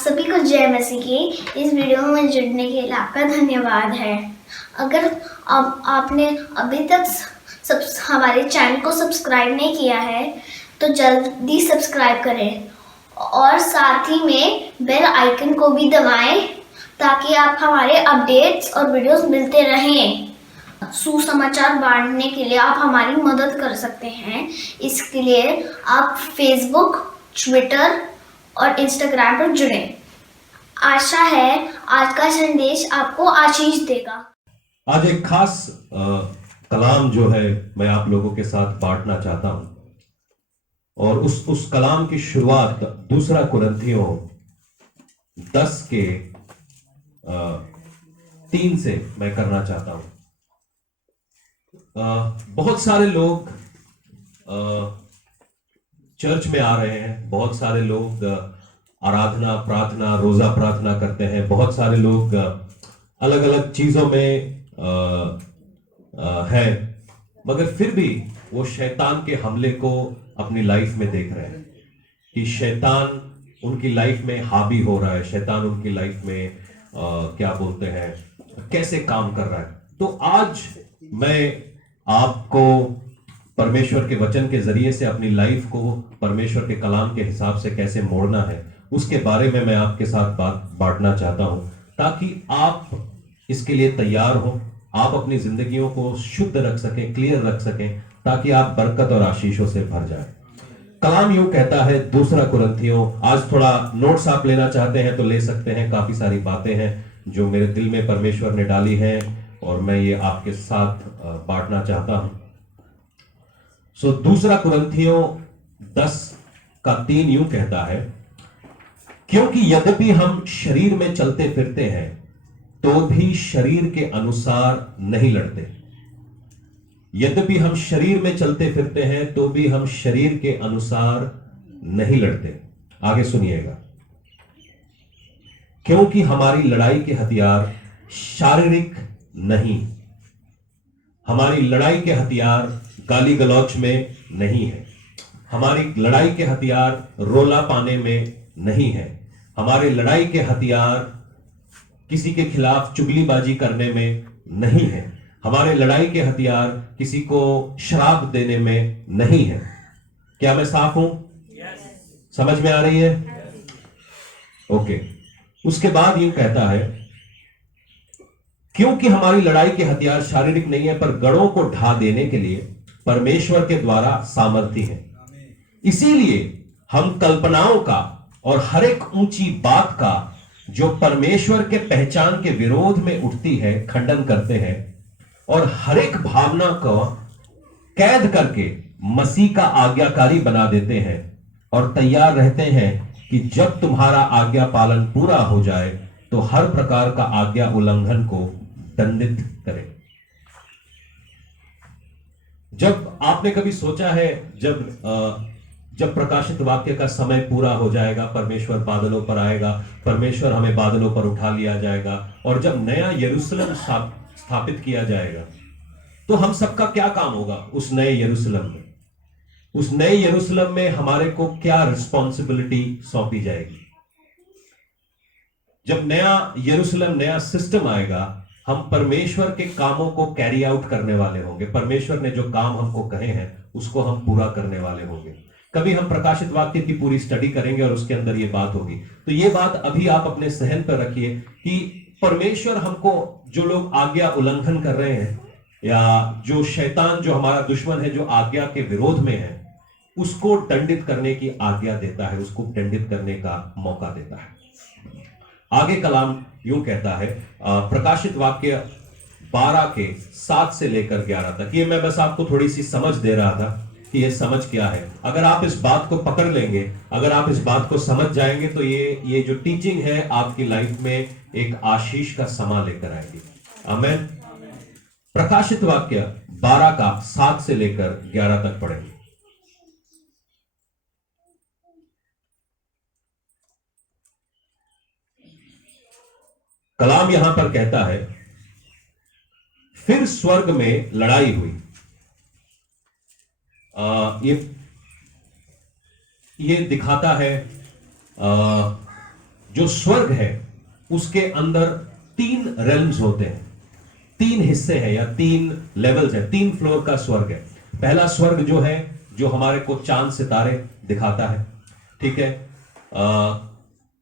सभी को जय मसीह की। इस वीडियो में जुड़ने के लिए आपका धन्यवाद है। अगर आपने अभी तक हमारे चैनल को सब्सक्राइब नहीं किया है तो जल्दी सब्सक्राइब करें और साथ ही में बेल आइकन को भी दबाएं ताकि आप हमारे अपडेट्स और वीडियोस मिलते रहें। सुसमाचार बांटने के लिए आप हमारी मदद कर सकते हैं। इसके लिए आप फेसबुक, ट्विटर और इंस्टाग्राम पर जुड़ें। आशा है आज का संदेश आपको आशीष देगा। आज एक खास कलाम जो है मैं आप लोगों के साथ बांटना चाहता हूं और उस कलाम की शुरुआत 2 कुरिन्थियों 10 के 3 से मैं करना चाहता हूं। बहुत सारे लोग चर्च में आ रहे हैं, बहुत सारे लोग आराधना, प्रार्थना, रोजा प्रार्थना करते हैं, बहुत सारे लोग अलग अलग चीजों में है, मगर फिर भी वो शैतान के हमले को अपनी लाइफ में देख रहे हैं कि शैतान उनकी लाइफ में हावी हो रहा है, शैतान उनकी लाइफ में क्या बोलते हैं, कैसे काम कर रहा है। तो आज मैं आपको परमेश्वर के वचन के जरिए से अपनी लाइफ को परमेश्वर के कलाम के हिसाब से कैसे मोड़ना है उसके बारे में मैं आपके साथ बात बांटना चाहता हूं, ताकि आप इसके लिए तैयार हो, आप अपनी जिंदगियों को शुद्ध रख सकें, क्लियर रख सकें, ताकि आप बरकत और आशीषों से भर जाए। कलाम यूं कहता है 2 कुरिन्थियों, आज थोड़ा नोट्स आप लेना चाहते हैं तो ले सकते हैं, काफी सारी बातें हैं जो मेरे दिल में परमेश्वर ने डाली हैं और मैं ये आपके साथ बांटना चाहता हूं। 2 कुरिन्थियों 10 का 3 यूं कहता है, क्योंकि यद्यपि हम शरीर में चलते फिरते हैं तो भी शरीर के अनुसार नहीं लड़ते। यद्यपि हम शरीर में चलते फिरते हैं तो भी हम शरीर के अनुसार नहीं लड़ते। आगे सुनिएगा, क्योंकि हमारी लड़ाई के हथियार शारीरिक नहीं, हमारी लड़ाई के हथियार गाली गलौच में नहीं है, हमारी लड़ाई के हथियार रोला पाने में नहीं है, हमारी लड़ाई के हथियार किसी के खिलाफ चुगलीबाजी करने में नहीं है, हमारे लड़ाई के हथियार किसी को श्राप देने में नहीं है। क्या मैं साफ हूं? समझ में आ रही है? ओके। उसके बाद यूं कहता है, क्योंकि हमारी लड़ाई के हथियार शारीरिक नहीं है पर गढ़ों को ढा देने के लिए परमेश्वर के द्वारा सामर्थी है। इसीलिए हम कल्पनाओं का और हर एक ऊंची बात का जो परमेश्वर के पहचान के विरोध में उठती है खंडन करते हैं और हर एक भावना को कैद करके मसीह का आज्ञाकारी बना देते हैं और तैयार रहते हैं कि जब तुम्हारा आज्ञा पालन पूरा हो जाए तो हर प्रकार का आज्ञा उल्लंघन को दंडित करें। जब आपने कभी सोचा है जब प्रकाशित वाक्य का समय पूरा हो जाएगा, परमेश्वर बादलों पर आएगा, परमेश्वर हमें बादलों पर उठा लिया जाएगा और जब नया यरूशलेम स्थापित किया जाएगा तो हम सबका क्या काम होगा उस नए यरूशलेम में? उस नए यरूशलेम में हमारे को क्या रिस्पॉन्सिबिलिटी सौंपी जाएगी? जब नया यरूशलेम, नया सिस्टम आएगा, हम परमेश्वर के कामों को कैरी आउट करने वाले होंगे। परमेश्वर ने जो काम हमको कहे हैं उसको हम पूरा करने वाले होंगे। कभी हम प्रकाशित वाक्य की पूरी स्टडी करेंगे और उसके अंदर ये बात होगी। तो ये बात अभी आप अपने सहन पर रखिए कि परमेश्वर हमको, जो लोग आज्ञा उल्लंघन कर रहे हैं या जो शैतान, जो हमारा दुश्मन है, जो आज्ञा के विरोध में है, उसको दंडित करने की आज्ञा देता है, उसको दंडित करने का मौका देता है। आगे कलाम यूं कहता है, प्रकाशित वाक्य 12 के 7 से लेकर 11 तक। ये मैं बस आपको थोड़ी सी समझ दे रहा था कि ये समझ क्या है। अगर आप इस बात को पकड़ लेंगे, अगर आप इस बात को समझ जाएंगे तो ये जो टीचिंग है आपकी लाइफ में एक आशीष का समा लेकर आएगी। आमीन। प्रकाशित वाक्य 12 का 7 से लेकर 11 तक पढ़ेंगे। कलाम यहां पर कहता है, फिर स्वर्ग में लड़ाई हुई। ये दिखाता है जो स्वर्ग है उसके अंदर 3 रेल्म्स होते हैं, 3 हिस्से हैं या 3 लेवल्स हैं, 3 फ्लोर का स्वर्ग है। पहला स्वर्ग जो है, जो हमारे को चांद सितारे दिखाता है, ठीक है।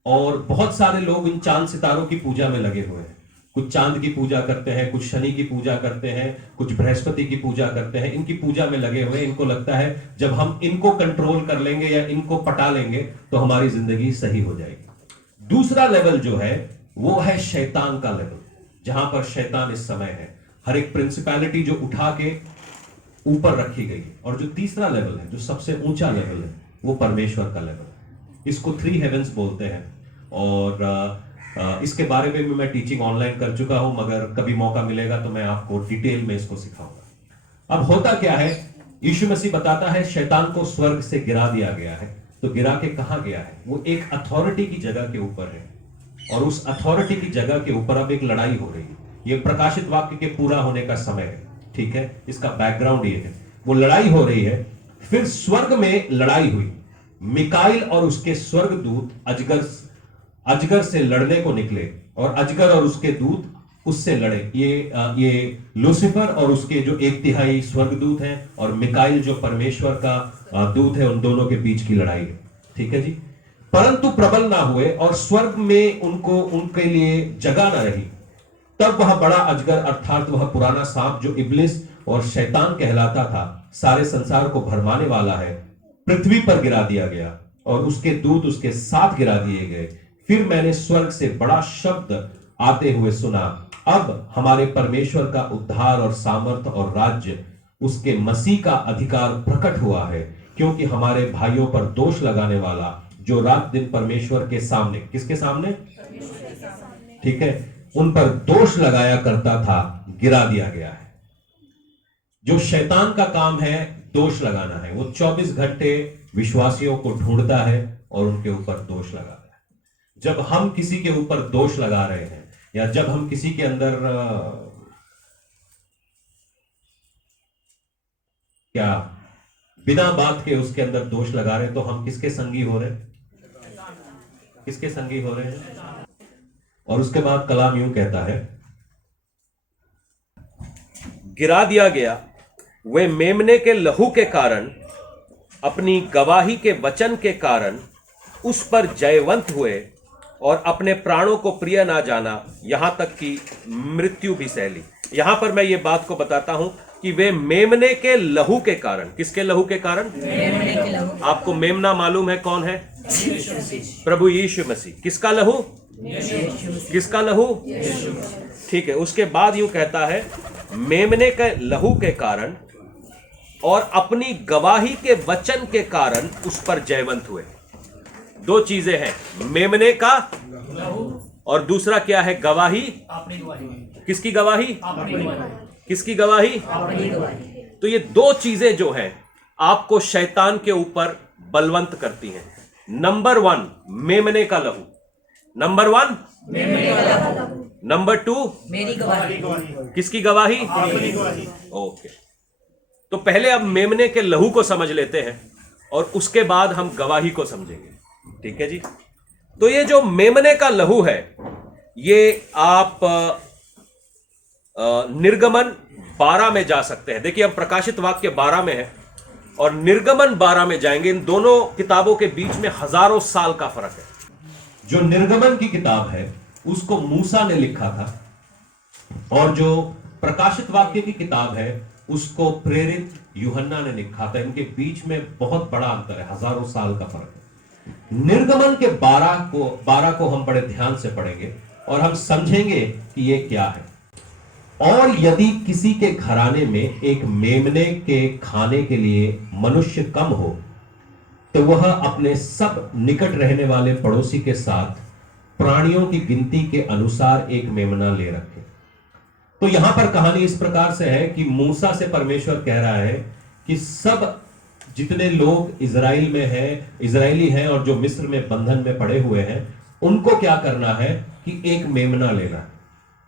और बहुत सारे लोग इन चांद सितारों की पूजा में लगे हुए हैं। कुछ चांद की पूजा करते हैं, कुछ शनि की पूजा करते हैं, कुछ बृहस्पति की पूजा करते हैं। इनकी पूजा में लगे हुए, इनको लगता है जब हम इनको कंट्रोल कर लेंगे या इनको पटा लेंगे तो हमारी जिंदगी सही हो जाएगी। दूसरा लेवल जो है वो है शैतान का लेवल, जहां पर शैतान इस समय है, हर एक प्रिंसिपैलिटी जो उठा के ऊपर रखी गई है। और जो तीसरा लेवल है, जो सबसे ऊंचा लेवल है, वो परमेश्वर का लेवल है। इसको 3 हेवेंस बोलते हैं। और इसके बारे में भी मैं टीचिंग ऑनलाइन कर चुका हूं, मगर कभी मौका मिलेगा तो मैं आपको डिटेल में इसको सिखाऊंगा। अब होता क्या है, यीशु मसीह बताता है शैतान को स्वर्ग से गिरा दिया गया है। तो गिरा के कहां गया है? वो एक अथॉरिटी की जगह के ऊपर है, और उस अथॉरिटी की जगह के ऊपर अब एक लड़ाई हो रही है। ये प्रकाशित वाक्य के पूरा होने का समय है, ठीक है। इसका बैकग्राउंड ये है, वो लड़ाई हो रही है। फिर स्वर्ग में लड़ाई हुई, मिकाइल और उसके स्वर्गदूत अजगर से लड़ने को निकले, और अजगर और उसके दूत उससे लड़े। ये लूसीफर और उसके जो 1/3 स्वर्गदूत हैं, और मिकाइल जो परमेश्वर का दूत है, उन दोनों के बीच की लड़ाई है, ठीक है जी। परंतु प्रबल ना हुए और स्वर्ग में उनके लिए जगह ना रही। तब वह बड़ा अजगर अर्थात वह पुराना सांप जो इब्लिस और शैतान कहलाता था, सारे संसार को भरमाने वाला है, पृथ्वी पर गिरा दिया गया, और उसके दूत उसके साथ गिरा दिए गए। फिर मैंने स्वर्ग से बड़ा शब्द आते हुए सुना, अब हमारे परमेश्वर का उद्धार और सामर्थ्य और राज्य, उसके मसीह का अधिकार प्रकट हुआ है, क्योंकि हमारे भाइयों पर दोष लगाने वाला जो रात दिन परमेश्वर के सामने, किसके सामने? ठीक है, उन पर दोष लगाया करता था, गिरा दिया गया है। जो शैतान का काम है दोष लगाना है, वो 24 घंटे विश्वासियों को ढूंढता है और उनके ऊपर दोष लगाता है। जब हम किसी के ऊपर दोष लगा रहे हैं, या जब हम किसी के अंदर क्या बिना बात के उसके अंदर दोष लगा रहे हैं, तो हम किसके संगी हो रहे हैं? किसके संगी हो रहे हैं? और उसके बाद कलाम यूं कहता है, गिरा दिया गया, वे मेमने के लहू के कारण, अपनी गवाही के वचन के कारण उस पर जयवंत हुए, और अपने प्राणों को प्रिय ना जाना, यहां तक कि मृत्यु भी सह ली। यहां पर मैं ये बात को बताता हूं कि वे मेमने के लहू के कारण, किसके लहू के कारण? मेमने के लहू। आपको मेमना मालूम है कौन है? प्रभु यीशु मसीह। किसका लहू? किसका लहू? ठीक है। उसके बाद यूं कहता है, मेमने के लहू के कारण और अपनी गवाही के वचन के कारण उस पर जयवंत हुए। 2 चीजें हैं, मेमने का और दूसरा क्या है? गवाही। किसकी गवाही? किसकी गवाही? तो ये 2 चीजें जो हैं आपको शैतान के ऊपर बलवंत करती हैं। नंबर 1 मेमने का लहू, नंबर 1 मेमने का लहू, नंबर 2 मेरी गवाही। किसकी गवाही? ओके, तो पहले अब मेमने के लहू को समझ लेते हैं और उसके बाद हम गवाही को समझेंगे, ठीक है जी। तो ये जो मेमने का लहू है, ये आप निर्गमन 12 में जा सकते हैं। देखिए, हम प्रकाशित वाक्य 12 में है और निर्गमन 12 में जाएंगे। इन दोनों किताबों के बीच में हजारों साल का फर्क है। जो निर्गमन की किताब है उसको मूसा ने लिखा था, और जो प्रकाशित वाक्य की किताब है उसको प्रेरित यूहन्ना ने लिखा था। इनके बीच में बहुत बड़ा अंतर है, हजारों साल का फर्क है। निर्गमन के 12 को हम बड़े ध्यान से पढ़ेंगे और हम समझेंगे कि ये क्या है। और यदि किसी के घराने में एक मेमने के खाने के लिए मनुष्य कम हो, तो वह अपने सब निकट रहने वाले पड़ोसी के साथ प्राणियों की गिनती के अनुसार एक मेमना ले रखे। तो यहां पर कहानी इस प्रकार से है कि मूसा से परमेश्वर कह रहा है कि सब जितने लोग इजराइल में हैं, इजरायली हैं और जो मिस्र में बंधन में पड़े हुए हैं, उनको क्या करना है कि एक मेमना लेना है।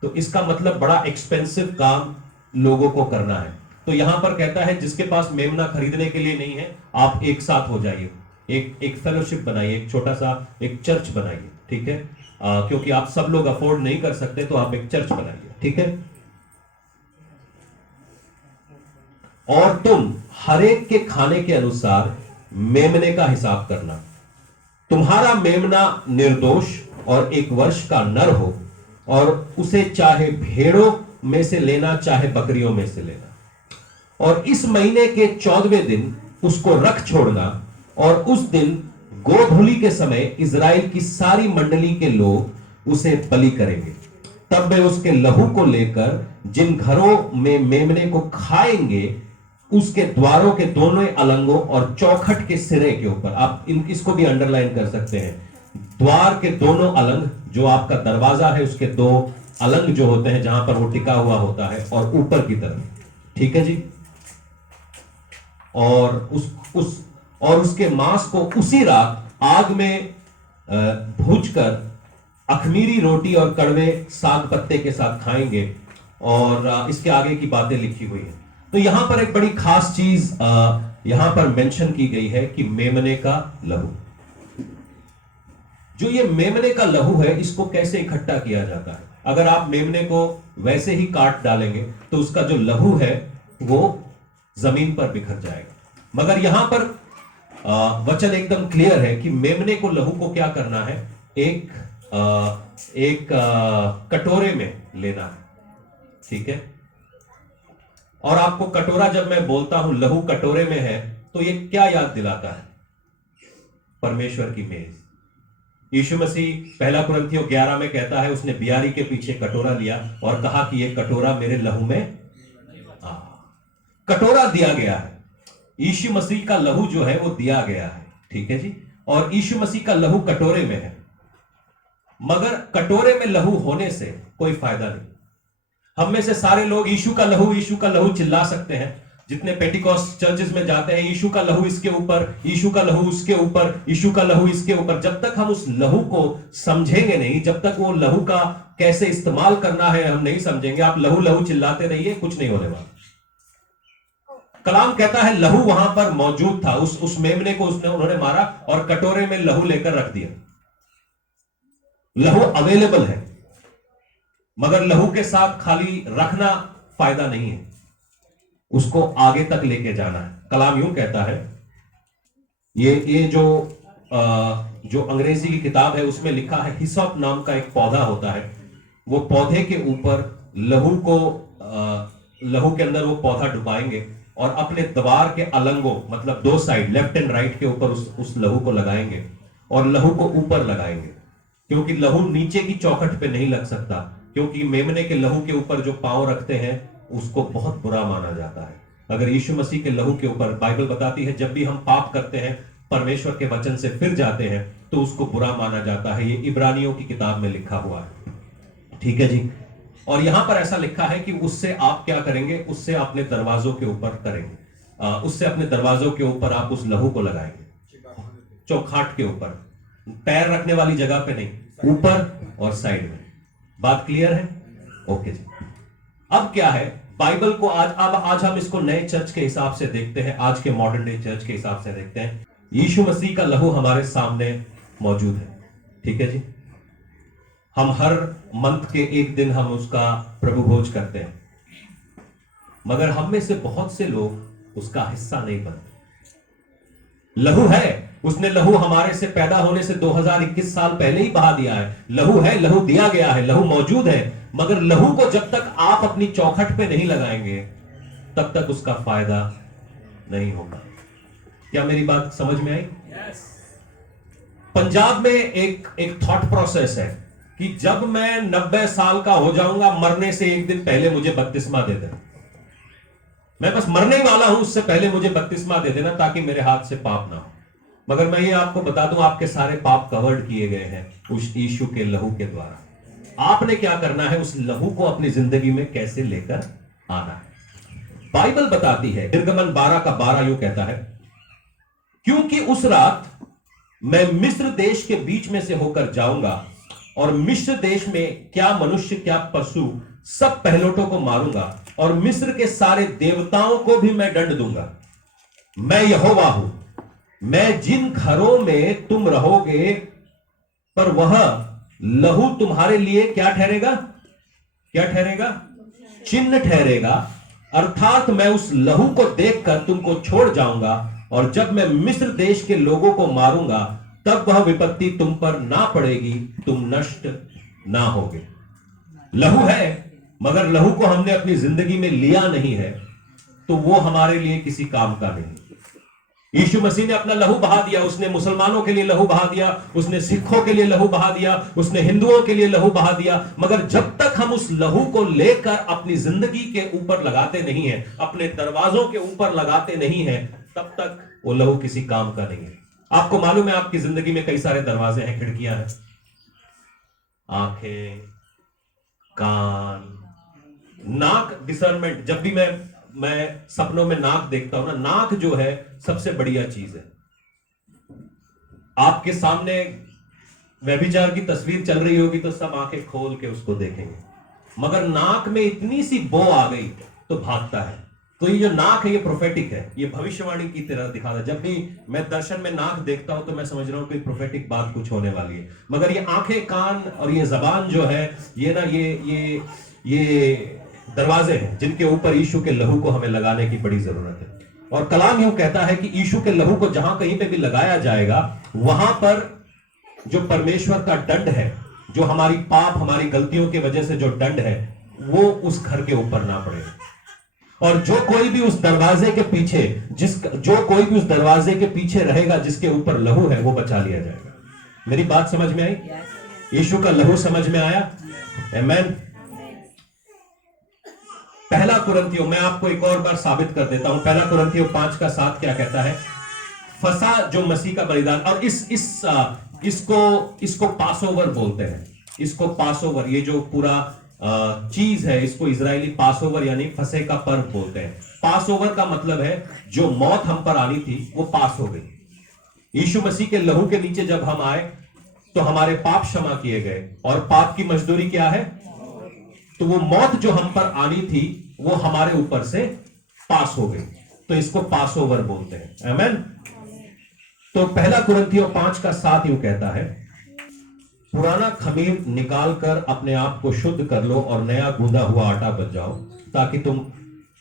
तो इसका मतलब बड़ा एक्सपेंसिव काम लोगों को करना है। तो यहां पर कहता है जिसके पास मेमना खरीदने के लिए नहीं है, आप एक साथ हो जाइए, एक फेलोशिप बनाइए, एक छोटा सा एक चर्च बनाइए, ठीक है? क्योंकि आप सब लोग अफोर्ड नहीं कर सकते, तो आप एक चर्च बनाइए, ठीक है? और तुम हर एक के खाने के अनुसार मेमने का हिसाब करना। तुम्हारा मेमना निर्दोष और 1 वर्ष का नर हो, और उसे चाहे भेड़ों में से लेना चाहे बकरियों में से लेना, और इस महीने के 14वें दिन उसको रख छोड़ना। और उस दिन गोधूली के समय इजराइल की सारी मंडली के लोग उसे बलि करेंगे। तब वे उसके लहू को लेकर जिन घरों में मेमने को खाएंगे, उसके द्वारों के दोनों अलंगों और चौखट के सिरे के ऊपर, आप इसको भी अंडरलाइन कर सकते हैं, द्वार के दोनों अलंग, जो आपका दरवाजा है उसके 2 अलंग जो होते हैं जहां पर वो टिका हुआ होता है, और ऊपर की तरफ, ठीक है जी? और उसके मांस को उसी रात आग में भूनकर अखमीरी रोटी और कड़वे साग पत्ते के साथ खाएंगे। और इसके आगे की बातें लिखी हुई हैं। तो यहां पर एक बड़ी खास चीज यहां पर मेंशन की गई है कि मेमने का लहू। जो ये मेमने का लहू है, इसको कैसे इकट्ठा किया जाता है? अगर आप मेमने को वैसे ही काट डालेंगे तो उसका जो लहू है वो जमीन पर बिखर जाएगा। मगर यहां पर वचन एकदम क्लियर है कि मेमने को, लहू को क्या करना है? एक कटोरे में लेना है, ठीक है? और आपको कटोरा, जब मैं बोलता हूं लहू कटोरे में है, तो ये क्या याद दिलाता है? परमेश्वर की मेज। यीशु मसीह 1 कुरिन्थियों 11 में कहता है, उसने बियारी के पीछे कटोरा लिया और कहा कि ये कटोरा मेरे लहू में, कटोरा दिया गया है। यीशु मसीह का लहू जो है वो दिया गया है, ठीक है जी? और यीशु मसीह का लहू कटोरे में है। मगर कटोरे में लहू होने से कोई फायदा नहीं। हम में से सारे लोग यीशु का लहू चिल्ला सकते हैं। जितने पेंटिकॉस्ट चर्चेस में जाते हैं, यीशु का लहू इसके ऊपर, यीशु का लहू उसके ऊपर, यीशु का लहू इसके ऊपर। जब तक हम उस लहू को समझेंगे नहीं, जब तक वो लहू का कैसे इस्तेमाल करना है हम नहीं समझेंगे, आप लहू लहू चिल्लाते रहिए, कुछ नहीं होने वाला। कलाम कहता है लहू वहां पर मौजूद था, उस मेमने को उन्होंने मारा और कटोरे में लहू लेकर रख दिया। लहू अवेलेबल है, मगर लहू के साथ खाली रखना फायदा नहीं है, उसको आगे तक लेके जाना है। कलाम यूं कहता है, ये जो अंग्रेजी की किताब है उसमें लिखा है, हिसोप नाम का एक पौधा होता है, वो पौधे के ऊपर लहू के अंदर वो पौधा डुबाएंगे और अपने द्वार के अलंगों, मतलब 2 साइड, लेफ्ट एंड राइट के ऊपर उस लहू को लगाएंगे और लहू को ऊपर लगाएंगे, क्योंकि लहू नीचे की चौखट पे नहीं लग सकता, क्योंकि मेमने के लहू के ऊपर जो पांव रखते हैं उसको बहुत बुरा माना जाता है। अगर यीशु मसीह के लहू के ऊपर, बाइबल बताती है जब भी हम पाप करते हैं, परमेश्वर के वचन से फिर जाते हैं, तो उसको बुरा माना जाता है। ये इब्रानियों की किताब में लिखा हुआ है, ठीक है जी? और यहां पर ऐसा लिखा है कि उससे आप क्या करेंगे? उससे अपने दरवाजों के ऊपर करेंगे, उससे अपने दरवाजों के ऊपर आप उस लहू को लगाएंगे, चौखाट के ऊपर, पैर रखने वाली जगह पे नहीं, ऊपर और साइड में। बात क्लियर है? ओके जी। अब क्या है बाइबल को आज हम इसको नए चर्च के हिसाब से देखते हैं, आज के मॉडर्न डे चर्च के हिसाब से देखते हैं। यीशु मसीह का लहू हमारे सामने मौजूद है, ठीक है जी? हम हर मंथ के एक दिन हम उसका प्रभु भोज करते हैं, मगर हम में से बहुत से लोग उसका हिस्सा नहीं बनते। लहू है, उसने लहू हमारे से पैदा होने से 2021 साल पहले ही बहा दिया है। लहू है, लहू दिया गया है, लहू मौजूद है, मगर लहू को जब तक आप अपनी चौखट पे नहीं लगाएंगे तब तक उसका फायदा नहीं होगा। क्या मेरी बात समझ में आई? पंजाब में एक थॉट प्रोसेस है कि जब मैं 90 साल का हो जाऊंगा, मरने से एक दिन पहले मुझे बपतिस्मा दे देना। मैं बस मरने वाला हूं, उससे पहले मुझे बपतिस्मा दे देना ताकि मेरे हाथ से पाप ना हो। मगर मैं ये आपको बता दूं, आपके सारे पाप कवर्ड किए गए हैं उस यीशु के लहू के द्वारा। आपने क्या करना है? उस लहू को अपनी जिंदगी में कैसे लेकर आना है। बाइबल बताती है, निर्गमन 12:12 यूं कहता है, क्योंकि उस रात मैं मिस्र देश के बीच में से होकर जाऊंगा और मिस्र देश में क्या मनुष्य क्या पशु सब पहलोटों को मारूंगा और मिस्र के सारे देवताओं को भी मैं दंड दूंगा। मैं यहोवा हूं। मैं जिन घरों में तुम रहोगे पर वह लहू तुम्हारे लिए क्या ठहरेगा? क्या ठहरेगा? चिन्ह ठहरेगा। अर्थात मैं उस लहू को देखकर तुमको छोड़ जाऊंगा, और जब मैं मिस्र देश के लोगों को मारूंगा तब वह विपत्ति तुम पर ना पड़ेगी, तुम नष्ट ना होगे। लहू है, मगर लहू को हमने अपनी जिंदगी में लिया नहीं है, तो वो हमारे लिए किसी काम का नहीं। यीशु मसीह ने अपना लहू बहा दिया। उसने मुसलमानों के लिए लहू बहा दिया, उसने सिखों के लिए लहू बहा दिया, उसने हिंदुओं के लिए लहू बहा दिया। मगर जब तक हम उस लहू को लेकर अपनी जिंदगी के ऊपर लगाते नहीं है, अपने दरवाजों के ऊपर लगाते नहीं है, तब तक वो लहू किसी काम का नहीं है। आपको मालूम है आपकी जिंदगी में कई सारे दरवाजे हैं, खिड़कियां हैं, आंखें, कान, नाक, डिसर्नमेंट। जब भी मैं सपनों में नाक देखता हूं ना, नाक जो है सबसे बढ़िया चीज है। आपके सामने व्यभिचार की तस्वीर चल रही होगी तो सब आंखें खोल के उसको देखेंगे, मगर नाक में इतनी सी बो आ गई तो भागता है। तो ये जो नाक है ये प्रोफेटिक है, ये भविष्यवाणी की तरह दिखाता है। जब भी मैं दर्शन में नाक देखता हूं तो मैं समझ रहा हूं कि प्रोफेटिक बात कुछ होने वाली है। मगर ये आंखें, कान और ये जबान जो है, ये ना ये दरवाजे हैं जिनके ऊपर यीशु के लहू को हमें लगाने की बड़ी जरूरत है। और कलाम यूं कहता है कि यीशु के लहू को जहां कहीं पे भी लगाया जाएगा, वहां पर जो परमेश्वर का दंड है, जो हमारी पाप, हमारी गलतियों की वजह से जो दंड है, वो उस घर के ऊपर ना पड़ेगा। और जो कोई भी उस दरवाजे के पीछे रहेगा जिसके ऊपर लहू है, वो बचा लिया जाएगा। मेरी बात समझ में आई? यीशु का लहू समझ में आया? आमीन। पहला कुरिन्थियों, मैं आपको एक और बार साबित कर देता हूं। पहला कुरिन्थियों 5:7 क्या कहता है? फसा जो मसीह का बलिदान, और इसको पासओवर बोलते हैं। इसको पासओवर, ये जो पूरा चीज है, इसको इजरायली पासओवर यानी फसे का पर्व बोलते हैं। पासओवर का मतलब है जो मौत हम पर आनी थी वो पास हो गई। यीशु मसीह के लहू के नीचे जब हम आए तो हमारे पाप क्षमा किए गए, और पाप की मजदूरी क्या है? तो वो मौत जो हम पर आनी थी वो हमारे ऊपर से पास हो गई, तो इसको पासओवर बोलते हैं। आमीन। तो पहला कुरिन्थियों 5:7 यूं कहता है, पुराना खमीर निकालकर अपने आप को शुद्ध कर लो और नया गूंदा हुआ आटा बन जाओ, ताकि तुम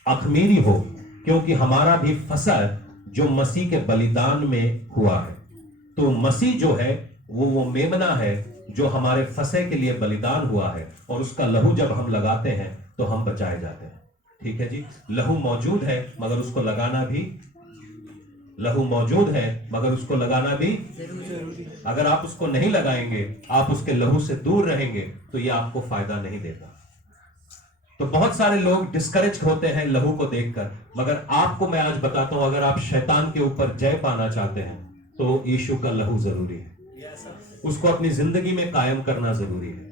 अखमीरी हो, क्योंकि हमारा भी फसह जो मसीह के बलिदान में हुआ है। तो मसीह जो है वो मेमना है जो हमारे फसह के लिए बलिदान हुआ है, और उसका लहू जब हम लगाते हैं तो हम बचाए जाते हैं। ठीक है जी, लहू मौजूद है मगर उसको लगाना भी, लहू मौजूद है मगर उसको लगाना भी जरूरी। अगर आप उसको नहीं लगाएंगे, आप उसके लहू से दूर रहेंगे, तो ये आपको फायदा नहीं देगा। तो बहुत सारे लोग डिस्करेज होते हैं लहू को देखकर, मगर आपको मैं आज बताता हूं, अगर आप शैतान के ऊपर जय पाना चाहते हैं तो यीशु का लहू जरूरी है, उसको अपनी जिंदगी में कायम करना जरूरी है।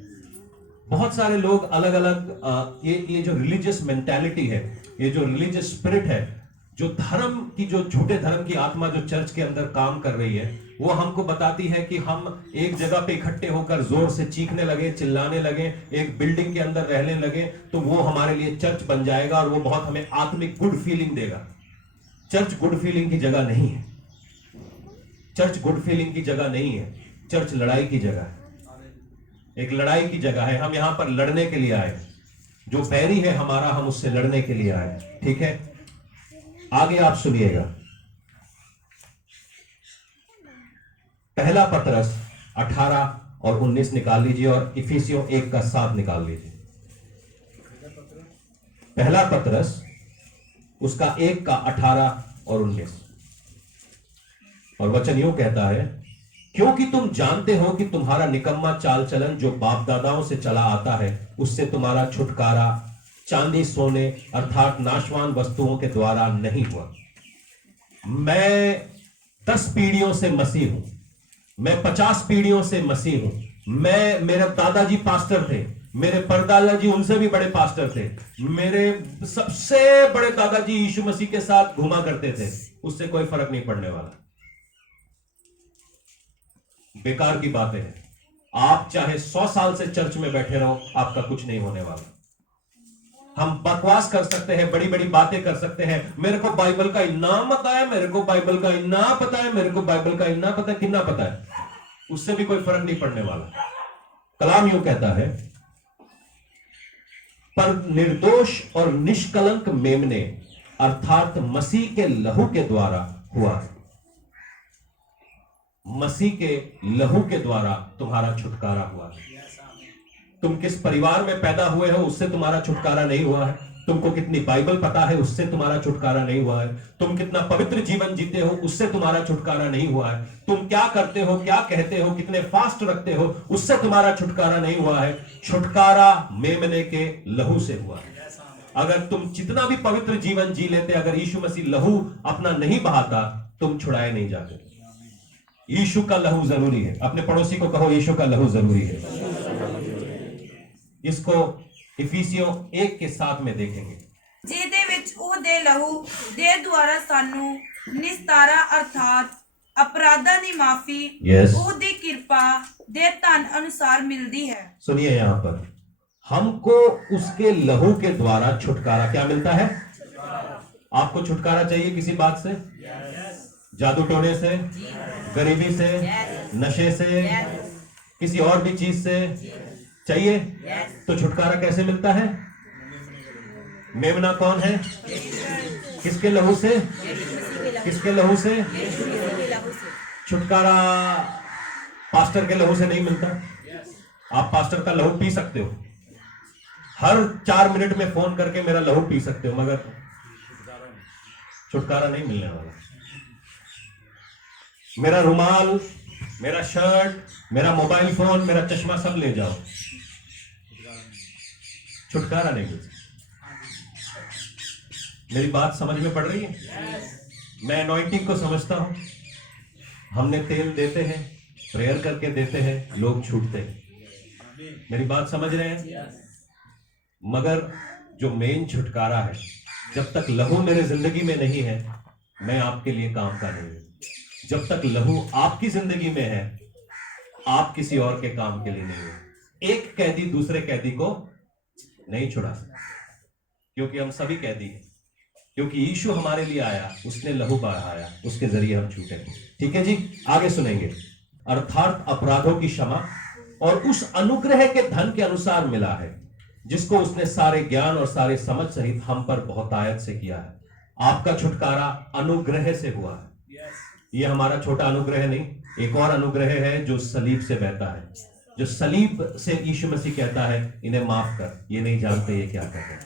बहुत सारे लोग अलग अलग ये जो रिलीजियस मेंटालिटी है, ये जो रिलीजियस स्पिरिट है, जो धर्म की, जो झूठे धर्म की आत्मा जो चर्च के अंदर काम कर रही है, वो हमको बताती है कि हम एक जगह पे इकट्ठे होकर जोर से चीखने लगे, चिल्लाने लगे, एक बिल्डिंग के अंदर रहने लगे, तो वो हमारे लिए चर्च बन जाएगा और वो बहुत हमें आत्मिक गुड फीलिंग देगा। चर्च गुड फीलिंग की जगह नहीं है। चर्च गुड फीलिंग की जगह नहीं है। चर्च लड़ाई की जगह है, एक लड़ाई की जगह है। हम यहां पर लड़ने के लिए आए, जो बैरी है हमारा, हम उससे लड़ने के लिए आए। ठीक है, आगे आप सुनिएगा। पहला पतरस 18 और 19 निकाल लीजिए, और इफिसियों 1:7 निकाल लीजिए। पहला पतरस उसका 1:18 और 19, और वचन यूं कहता है, क्योंकि तुम जानते हो कि तुम्हारा निकम्मा चाल चलन जो बाप दादाओं से चला आता है, उससे तुम्हारा छुटकारा चांदी सोने अर्थात नाशवान वस्तुओं के द्वारा नहीं हुआ। मैं 10 पीढ़ियों से मसीह हूं, मैं 50 पीढ़ियों से मसीह हूं। मेरे दादाजी पास्टर थे, मेरे परदादाजी उनसे भी बड़े पास्टर थे, मेरे सबसे बड़े दादाजी यीशु मसीह के साथ घुमा करते थे, उससे कोई फर्क नहीं पड़ने वाला। बेकार की बातें हैं। आप चाहे 100 साल से चर्च में बैठे रहो, आपका कुछ नहीं होने वाला। हम बकवास कर सकते हैं, बड़ी बड़ी बातें कर सकते हैं, मेरे को बाइबल का इतना पता है, मेरे को बाइबल का इतना पता है, मेरे को बाइबल का इतना पता है, कितना पता है? उससे भी कोई फर्क नहीं पड़ने वाला। कलाम यूं कहता है, पर निर्दोष और निष्कलंक मेमने अर्थात मसीह के लहू के द्वारा हुआ है। मसीह के लहू के द्वारा तुम्हारा छुटकारा हुआ है। तुम किस परिवार में पैदा हुए हो उससे तुम्हारा छुटकारा नहीं हुआ है। तुमको कितनी बाइबल पता है उससे तुम्हारा छुटकारा नहीं हुआ है। तुम कितना पवित्र जीवन जीते हो उससे तुम्हारा छुटकारा नहीं हुआ है। तुम क्या करते हो, क्या कहते हो, कितने फास्ट रखते हो उससे तुम्हारा छुटकारा नहीं हुआ है। छुटकारा मेमने के लहू से हुआ है। अगर तुम जितना भी पवित्र जीवन जी लेते, अगर यीशु मसीह लहू अपना नहीं बहाता, तुम छुड़ाए नहीं जाते। यीशु का लहू जरूरी है। अपने पड़ोसी को कहो, यीशु का लहू जरूरी है। इसको इफिसियों 1 के 7 में देखेंगे। ਜਿਹਦੇ ਵਿੱਚ ਉਹਦੇ ਲਹੂ ਦੇ ਦੁਆਰਾ ਸਾਨੂੰ ਨਿਸਤਾਰਾ ਅਰਥਾਤ ਅਪਰਾਧਾਂ ਦੀ ਮਾਫੀ Yes. ਉਹਦੀ ਕਿਰਪਾ ਦੇ ਧਨ ਅਨੁਸਾਰ ਮਿਲਦੀ ਹੈ। सुनिए, यहां पर हमको उसके लहू के द्वारा छुटकारा क्या मिलता है? आपको छुटकारा चाहिए किसी बात से? जादू टोने से, गरीबी से, नशे से, किसी और भी चीज से चाहिए? तो छुटकारा कैसे मिलता है? मेमना कौन है? किसके लहू से? किसके लहू से? छुटकारा पास्टर के लहू से नहीं मिलता। आप पास्टर का लहू पी सकते हो, हर 4 मिनट में फोन करके मेरा लहू पी सकते हो, मगर छुटकारा नहीं मिलने वाला। मेरा रुमाल, मेरा शर्ट, मेरा मोबाइल फोन, मेरा चश्मा सब ले जाओ, छुटकारा नहीं मिलता। मेरी बात समझ में पड़ रही है? मैं अनॉइंटिंग को समझता हूं। हमने तेल देते हैं, प्रेयर करके देते हैं, लोग छूटते हैं। मेरी बात समझ रहे हैं? मगर जो मेन छुटकारा है, जब तक लहू मेरे जिंदगी में नहीं है, मैं आपके लिए काम का नहीं हूं। जब तक लहू आपकी जिंदगी में है, आप किसी और के काम के लिए नहीं हो। एक कैदी दूसरे कैदी को नहीं छुड़ा सकता, क्योंकि हम सभी कैदी हैं। क्योंकि यीशु हमारे लिए आया, उसने लहू बहाया, उसके जरिए हम छूटे। ठीक है जी, आगे सुनेंगे। अर्थात अपराधों की क्षमा और उस अनुग्रह के धन के अनुसार मिला है, जिसको उसने सारे ज्ञान और सारे समझ सहित हम पर बहुतायत से किया है। आपका छुटकारा अनुग्रह से हुआ है। ये हमारा छोटा अनुग्रह नहीं, एक और अनुग्रह है जो सलीब से बहता है, जो सलीब से यीशु मसीह कहता है, इन्हें माफ कर, ये नहीं जानते ये क्या कर रहे हैं।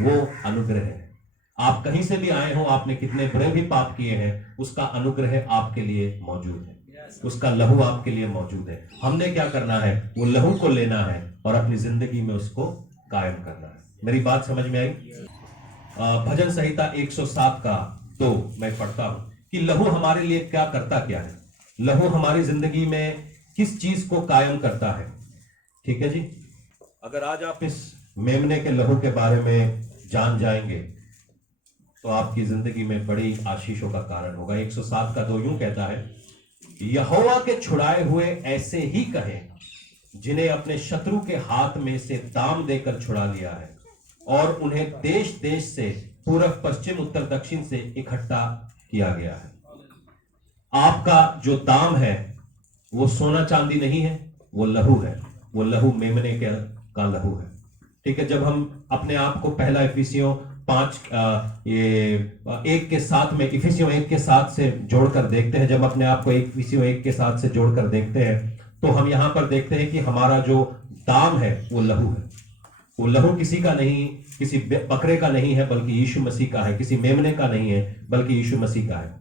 वो अनुग्रह है। आप कहीं से भी आए हो, आपने कितने बुरे भी पाप किए हैं, उसका अनुग्रह आपके लिए मौजूद है, उसका लहू आपके लिए मौजूद है। हमने क्या करना है? वो लहू को लेना है और अपनी जिंदगी में उसको कायम करना है। मेरी बात समझ में आई? भजन संहिता 107 का 2 मैं पढ़ता हूं कि लहू हमारे लिए क्या करता क्या है, लहू हमारी जिंदगी में किस चीज को कायम करता है। ठीक है जी, अगर आज आप इस मेमने के लहू के बारे में जान जाएंगे तो आपकी जिंदगी में बड़ी आशीषों का कारण होगा। 107 का 2 यूं कहता है, यहोवा के छुड़ाए हुए ऐसे ही कहें, जिन्हें अपने शत्रु के हाथ में से दाम देकर छुड़ा लिया है और उन्हें देश देश से, पूर्व पश्चिम उत्तर दक्षिण से इकट्ठा किया गया है। आपका जो दाम है वो सोना चांदी नहीं है, वो लहू है। वो लहू मेमने का लहू है। ठीक है, जब हम अपने आप को पहला इफिसियों 1 के 7 में, इफिसियों 1 के 7 से जोड़कर देखते हैं, जब अपने आप को इफिसियों 1 के 7 से जोड़कर देखते हैं, तो हम यहां पर देखते हैं कि हमारा जो दाम है वो लहू है। वो लहू किसी का नहीं, किसी बकरे का नहीं है, बल्कि यीशु मसीह का है। किसी मेमने का नहीं है, बल्कि यीशु मसीह का है।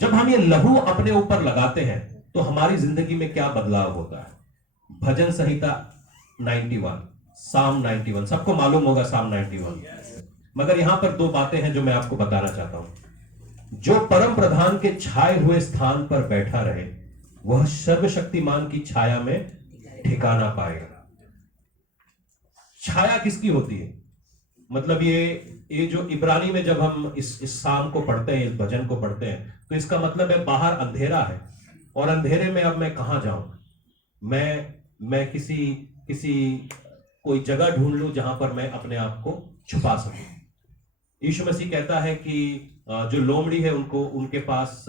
जब हम ये लहू अपने ऊपर लगाते हैं तो हमारी जिंदगी में क्या बदलाव होता है? भजन संहिता 91, साम 91, सबको मालूम होगा साम 91। मगर यहां पर 2 बातें हैं जो मैं आपको बताना चाहता हूं। जो परम प्रधान के छाए हुए स्थान पर बैठा रहे, वह सर्वशक्तिमान की छाया में ठिकाना पाएगा। छाया किसकी होती है? मतलब ये जो इब्रानी में जब हम इस साम को पढ़ते हैं, इस भजन को पढ़ते हैं, तो इसका मतलब है बाहर अंधेरा है और अंधेरे में अब मैं कहां जाऊं? मैं किसी कोई जगह ढूंढ लूं जहां पर मैं अपने आप को छुपा सकूं। यीशु मसीह कहता है कि जो लोमड़ी है उनको उनके पास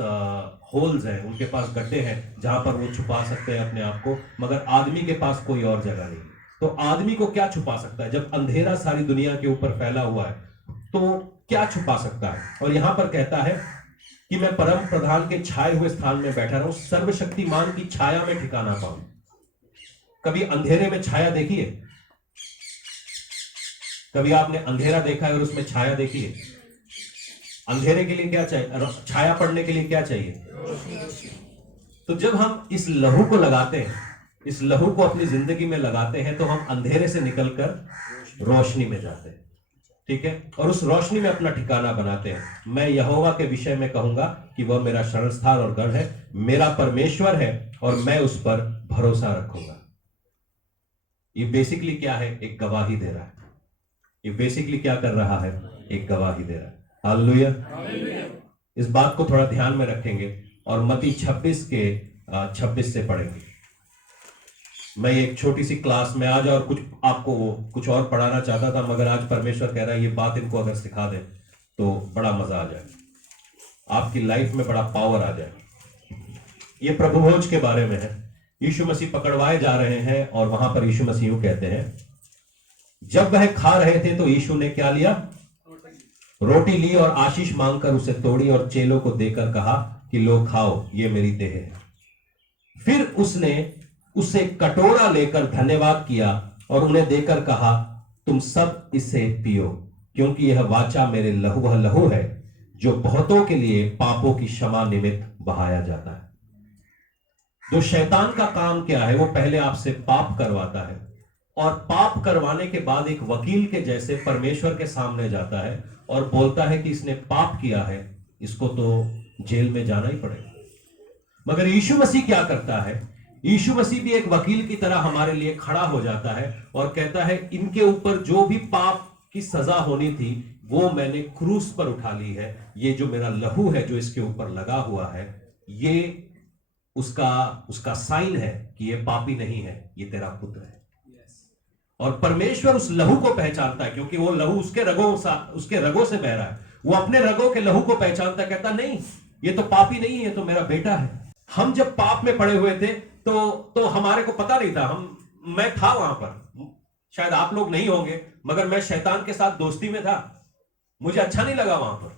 होल्स हैं, उनके पास गड्ढे हैं जहां पर वो छुपा सकते हैं अपने आप को, मगर आदमी के पास कोई और जगह नहीं। तो आदमी को क्या छुपा सकता है? जब अंधेरा सारी दुनिया के ऊपर फैला हुआ है तो क्या छुपा सकता है? और यहां पर कहता है कि मैं परम प्रधान के छाए हुए स्थान में बैठा रहूं, सर्वशक्तिमान की छाया में ठिकाना पाऊं। कभी अंधेरे में छाया देखी है? कभी आपने अंधेरा देखा है और उसमें छाया देखी है? अंधेरे के लिए क्या चाहिए? छाया पड़ने के लिए क्या चाहिए? तो जब हम इस लहू को लगाते हैं, इस लहू को अपनी जिंदगी में लगाते हैं, तो हम अंधेरे से निकलकर रोशनी में जाते हैं। ठीक है? और उस रोशनी में अपना ठिकाना बनाते हैं। मैं यहोवा के विषय में कहूंगा कि वह मेरा शरण स्थान और गढ़ है, मेरा परमेश्वर है और मैं उस पर भरोसा रखूंगा। ये बेसिकली क्या है? एक गवाही दे रहा है। ये बेसिकली क्या कर रहा है? एक गवाही दे रहा है। हालेलुया। इस बात को थोड़ा ध्यान में रखेंगे और मत्ती 26 के 26 से पढ़ेंगे। मैं एक छोटी सी क्लास में आज और आपको कुछ और पढ़ाना चाहता था, मगर आज परमेश्वर कह रहा है ये बात इनको अगर सिखा दें तो बड़ा मजा आ जाए, आपकी लाइफ में बड़ा पावर आ जाए। ये प्रभु भोज के बारे में है। यीशु मसीह पकड़वाए जा रहे हैं और वहां पर यीशु मसीह यूं कहते हैं, जब वह खा रहे थे तो यीशु ने क्या लिया? रोटी ली और आशीष मांगकर उसे तोड़ी और चेलों को देकर कहा कि लो खाओ, ये मेरी देह है। फिर उसने उसे कटोरा लेकर धन्यवाद किया और उन्हें देकर कहा, तुम सब इसे पियो, क्योंकि यह वाचा मेरे वह लहू है जो बहुतों के लिए पापों की क्षमा निमित्त बहाया जाता है। तो शैतान का काम क्या है? वो पहले आपसे पाप करवाता है और पाप करवाने के बाद एक वकील के जैसे परमेश्वर के सामने जाता है और बोलता है कि इसने पाप किया है, इसको तो जेल में जाना ही पड़ेगा। मगर यीशु मसीह क्या करता है? यीशु मसीह भी एक वकील की तरह हमारे लिए खड़ा हो जाता है और कहता है, इनके ऊपर जो भी पाप की सजा होनी थी वो मैंने क्रूस पर उठा ली है। ये जो मेरा लहू है जो इसके ऊपर लगा हुआ है, ये उसका साइन है कि ये पापी नहीं है, ये तेरा पुत्र है। और परमेश्वर उस लहू को पहचानता है, क्योंकि वो लहू उसके रगों से बह रहा है। वो अपने रगों के लहू को पहचानता है, कहता नहीं, ये तो पापी नहीं है, ये तो मेरा बेटा है। हम जब पाप में पड़े हुए थे तो हमारे को पता नहीं था। मैं था वहां पर, शायद आप लोग नहीं होंगे, मगर मैं शैतान के साथ दोस्ती में था। मुझे अच्छा नहीं लगा वहां पर।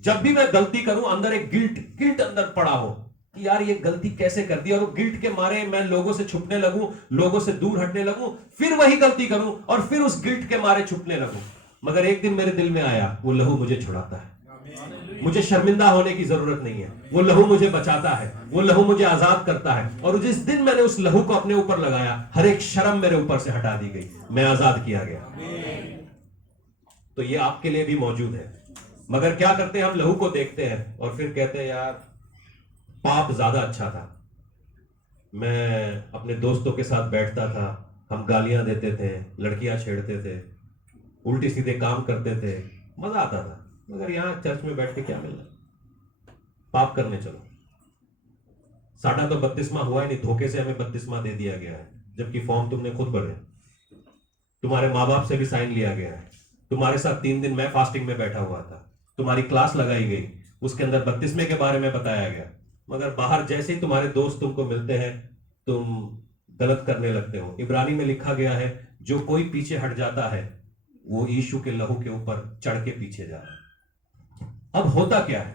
जब भी मैं गलती करूं, अंदर एक गिल्ट अंदर पड़ा हो कि यार ये गलती कैसे कर दी, और वो गिल्ट के मारे मैं लोगों से छुपने लगूं, लोगों से दूर हटने लगूं, फिर वही गलती करूं और फिर उस गिल्ट के मारे छुपने लगूं। मगर एक दिन मेरे दिल में आया, वो लहू मुझे छुड़ाता है। मुझे शर्मिंदा होने की जरूरत नहीं है, वो लहू मुझे बचाता है, वो लहू मुझे आजाद करता है। और जिस दिन मैंने उस लहू को अपने ऊपर लगाया, हर एक शर्म मेरे ऊपर से हटा दी गई, मैं आजाद किया गया। तो ये आपके लिए भी मौजूद है। मगर क्या करते हैं? हम लहू को देखते हैं और फिर कहते हैं यार पाप ज्यादा अच्छा था। मैं अपने दोस्तों के साथ बैठता था, हम गालियां देते थे, लड़कियां छेड़ते थे, उल्टी सीधे काम करते थे, मजा आता था। मगर यहां चर्च में बैठ के क्या मिलना? पाप करने चलो। साढ़ा तो बपतिस्मा हुआ ही नहीं, धोखे से हमें बपतिस्मा दे दिया गया है, जबकि फॉर्म तुमने खुद भरे, तुम्हारे माँ बाप से भी साइन लिया गया है। तुम्हारे साथ 3 दिन मैं फास्टिंग में बैठा हुआ था, तुम्हारी क्लास लगाई गई, उसके अंदर बपतिस्मे के बारे में बताया गया। मगर बाहर जैसे ही तुम्हारे दोस्त तुमको मिलते हैं, तुम गलत करने लगते हो। इब्रानी में लिखा गया है, जो कोई पीछे हट जाता है वो यीशु के लहू के ऊपर चढ़ के पीछे जा रहा है। अब होता क्या है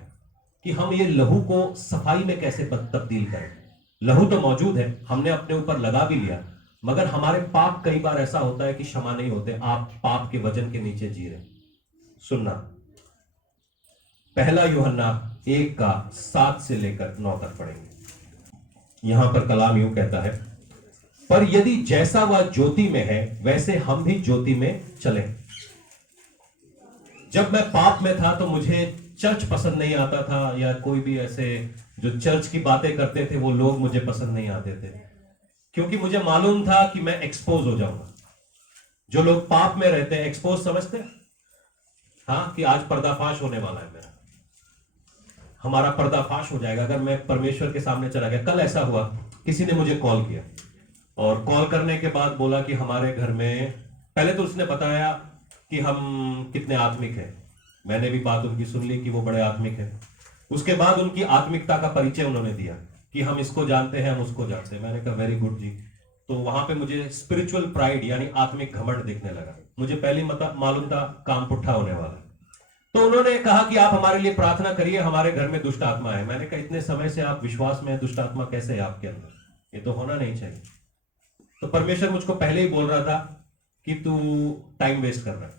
कि हम ये लहू को सफाई में कैसे तब्दील करें? लहू तो मौजूद है, हमने अपने ऊपर लगा भी लिया, मगर हमारे पाप कई बार ऐसा होता है कि क्षमा नहीं होते। आप पाप के वजन के नीचे जी रहे। सुनना, 1 यूहन्ना 1:7 से लेकर 9 तक पढ़ेंगे। यहां पर कलाम यूं कहता है, पर यदि जैसा वह ज्योति में है वैसे हम भी ज्योति में चलें। जब मैं पाप में था तो मुझे चर्च पसंद नहीं आता था, या कोई भी ऐसे जो चर्च की बातें करते थे वो लोग मुझे पसंद नहीं आते थे, क्योंकि मुझे मालूम था कि मैं एक्सपोज हो जाऊंगा। जो लोग पाप में रहते हैं, एक्सपोज समझते हैं? हाँ, कि आज पर्दाफाश होने वाला है मेरा, हमारा पर्दाफाश हो जाएगा अगर मैं परमेश्वर के सामने चला गया। कल ऐसा हुआ, किसी ने मुझे कॉल किया और कॉल करने के बाद बोला कि हमारे घर में, पहले तो उसने बताया कि हम कितने आत्मिक हैं, मैंने भी बात उनकी सुन ली कि वो बड़े आत्मिक हैं। उसके बाद उनकी आत्मिकता का परिचय उन्होंने दिया कि हम इसको जानते हैं, हम उसको जानते हैं। मैंने कहा वेरी गुड जी। तो वहां पे मुझे स्पिरिचुअल प्राइड यानी आत्मिक घमंड दिखने लगा। मुझे पहले मालूम था काम पुट्ठा होने वाला है। तो उन्होंने कहा कि आप हमारे लिए प्रार्थना करिए, हमारे घर में दुष्ट आत्मा है। मैंने कहा इतने समय से आप विश्वास में दुष्ट आत्मा कैसे है आपके अंदर, ये तो होना नहीं चाहिए। तो परमेश्वर मुझको पहले ही बोल रहा था कि तू टाइम वेस्ट कर रहा है,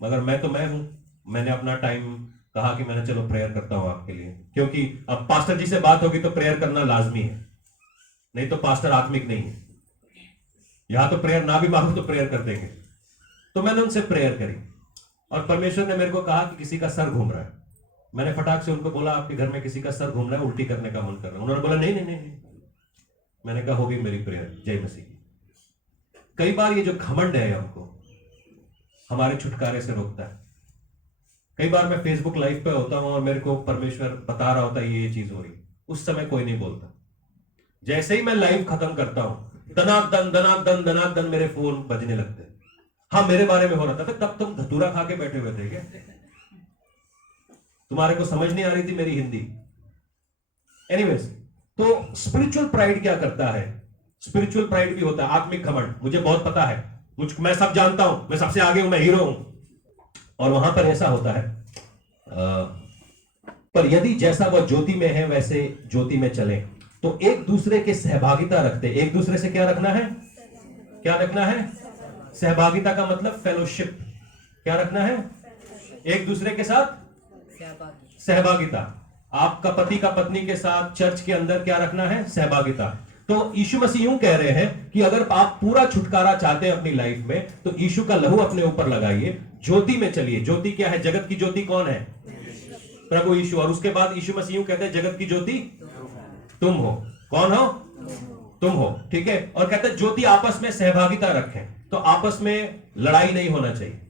मगर मैं तो मैं हूं। मैंने अपना टाइम कहा कि मैंने चलो प्रेयर करता हूं आपके लिए, क्योंकि अब पास्टर जी से बात होगी तो प्रेयर करना लाजमी है, नहीं तो पास्टर आत्मिक नहीं है। यहां तो प्रेयर ना भी मांगो तो प्रेयर कर देंगे। तो मैंने उनसे प्रेयर करी और परमेश्वर ने मेरे को कहा कि किसी का सर घूम रहा है। मैंने फटाक से उनको बोला आपके घर में किसी का सर घूम रहा है, उल्टी करने का मन कर रहा है। उन्होंने बोला नहीं नहीं नहीं, नहीं। मैंने कहा होगी मेरी प्रेयर। जय मसीह। कई बार ये जो घमंड है हमको हमारे छुटकारे से रोकता है। कई बार मैं फेसबुक लाइव पे होता हूं और मेरे को परमेश्वर बता रहा होता है ये चीज हो रही, उस समय कोई नहीं बोलता। जैसे ही मैं लाइव खत्म करता हूं दनादन दनादन दनादन मेरे फोन बजने लगते। हाँ मेरे बारे में हो रहा था। तब तुम धतूरा खा के बैठे हुए थे क्या? तुम्हारे को समझ नहीं आ रही थी मेरी हिंदी? एनीवेज, तो स्पिरिचुअल प्राइड क्या करता है? स्पिरिचुअल प्राइड भी होता है आत्मिक घमंड। मुझे बहुत पता है, मैं सब जानता हूं, मैं सबसे आगे हूं, मैं हीरो हूं। और वहां पर ऐसा होता है पर यदि जैसा वह ज्योति में है वैसे ज्योति में चले तो एक दूसरे के सहभागिता रखते। एक दूसरे से क्या रखना है? क्या रखना है? सहभागिता का मतलब फेलोशिप। क्या रखना है? एक दूसरे के साथ सहभागिता। आपका पति का पत्नी के साथ चर्च के अंदर क्या रखना है? सहभागिता। तो यीशु मसीह यूं कह रहे हैं कि अगर आप पूरा छुटकारा चाहते हैं अपनी लाइफ में तो यीशु का लहू अपने ऊपर लगाइए, ज्योति में चलिए। ज्योति क्या है? जगत की ज्योति कौन है? प्रभु यीशु। और उसके बाद यीशु मसीह यूं कहते हैं जगत की ज्योति तुम हो। कौन हो? तुम हो। ठीक है। और कहते हैं ज्योति आपस में सहभागिता रखें। तो आपस में लड़ाई नहीं होना चाहिए,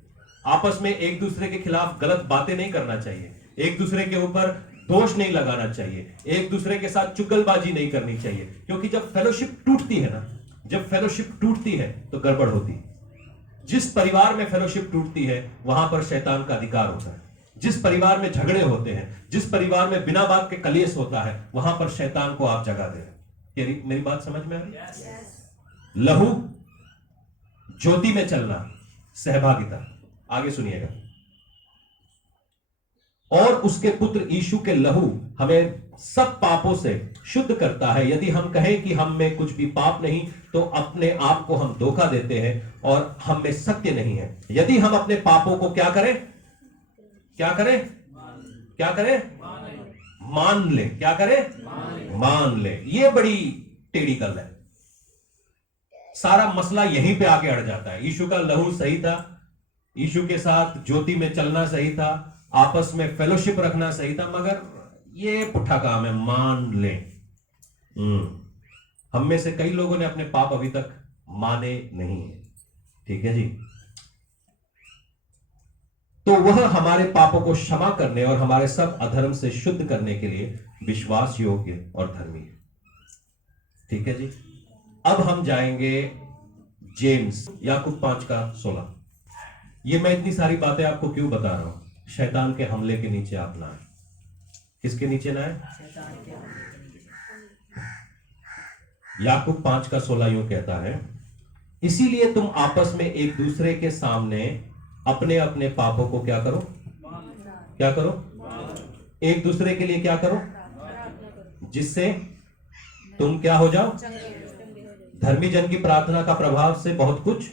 आपस में एक दूसरे के खिलाफ गलत बातें नहीं करना चाहिए, एक दूसरे के ऊपर दोष नहीं लगाना चाहिए, एक दूसरे के साथ चुगलबाजी नहीं करनी चाहिए। क्योंकि जब फेलोशिप टूटती है ना, जब फेलोशिप टूटती है तो गड़बड़ होती है। जिस परिवार में फेलोशिप टूटती है वहां पर शैतान का अधिकार होता है। जिस परिवार में झगड़े होते हैं, जिस परिवार में बिना बात के कलेश होता है, वहां पर शैतान को आप जगह दे रहे हैं। मेरी बात समझ में आ रही? लहू, ज्योति में चलना, सहभागिता। आगे सुनिएगा। और उसके पुत्र यीशु के लहू हमें सब पापों से शुद्ध करता है। यदि हम कहें कि हम में कुछ भी पाप नहीं तो अपने आप को हम धोखा देते हैं और हम में सत्य नहीं है। यदि हम अपने पापों को क्या करें? क्या करें? क्या करें? मान ले। क्या करें? मान ले। ये बड़ी टेढ़ी गल है। सारा मसला यहीं पे आके अड़ जाता है। यीशु का लहू सही था, यीशु के साथ ज्योति में चलना सही था, आपस में फेलोशिप रखना सही था, मगर ये पुट्ठा काम है, मान ले। हम में से कई लोगों ने अपने पाप अभी तक माने नहीं है। ठीक है जी। तो वह हमारे पापों को क्षमा करने और हमारे सब अधर्म से शुद्ध करने के लिए विश्वास योग्य और धर्मी है। ठीक है जी। अब हम जाएंगे जेम्स, याकूब 5:16। ये मैं इतनी सारी बातें आपको क्यों बता रहा हूं? शैतान के हमले के नीचे आप ना आए। किसके नीचे ना आए? याकूब 5:16 यूं कहता है, इसीलिए तुम आपस में एक दूसरे के सामने अपने अपने पापों को क्या करो? क्या करो? एक दूसरे के लिए क्या करो? जिससे तुम क्या हो जाओ? धर्मी जन की प्रार्थना का प्रभाव से बहुत कुछ।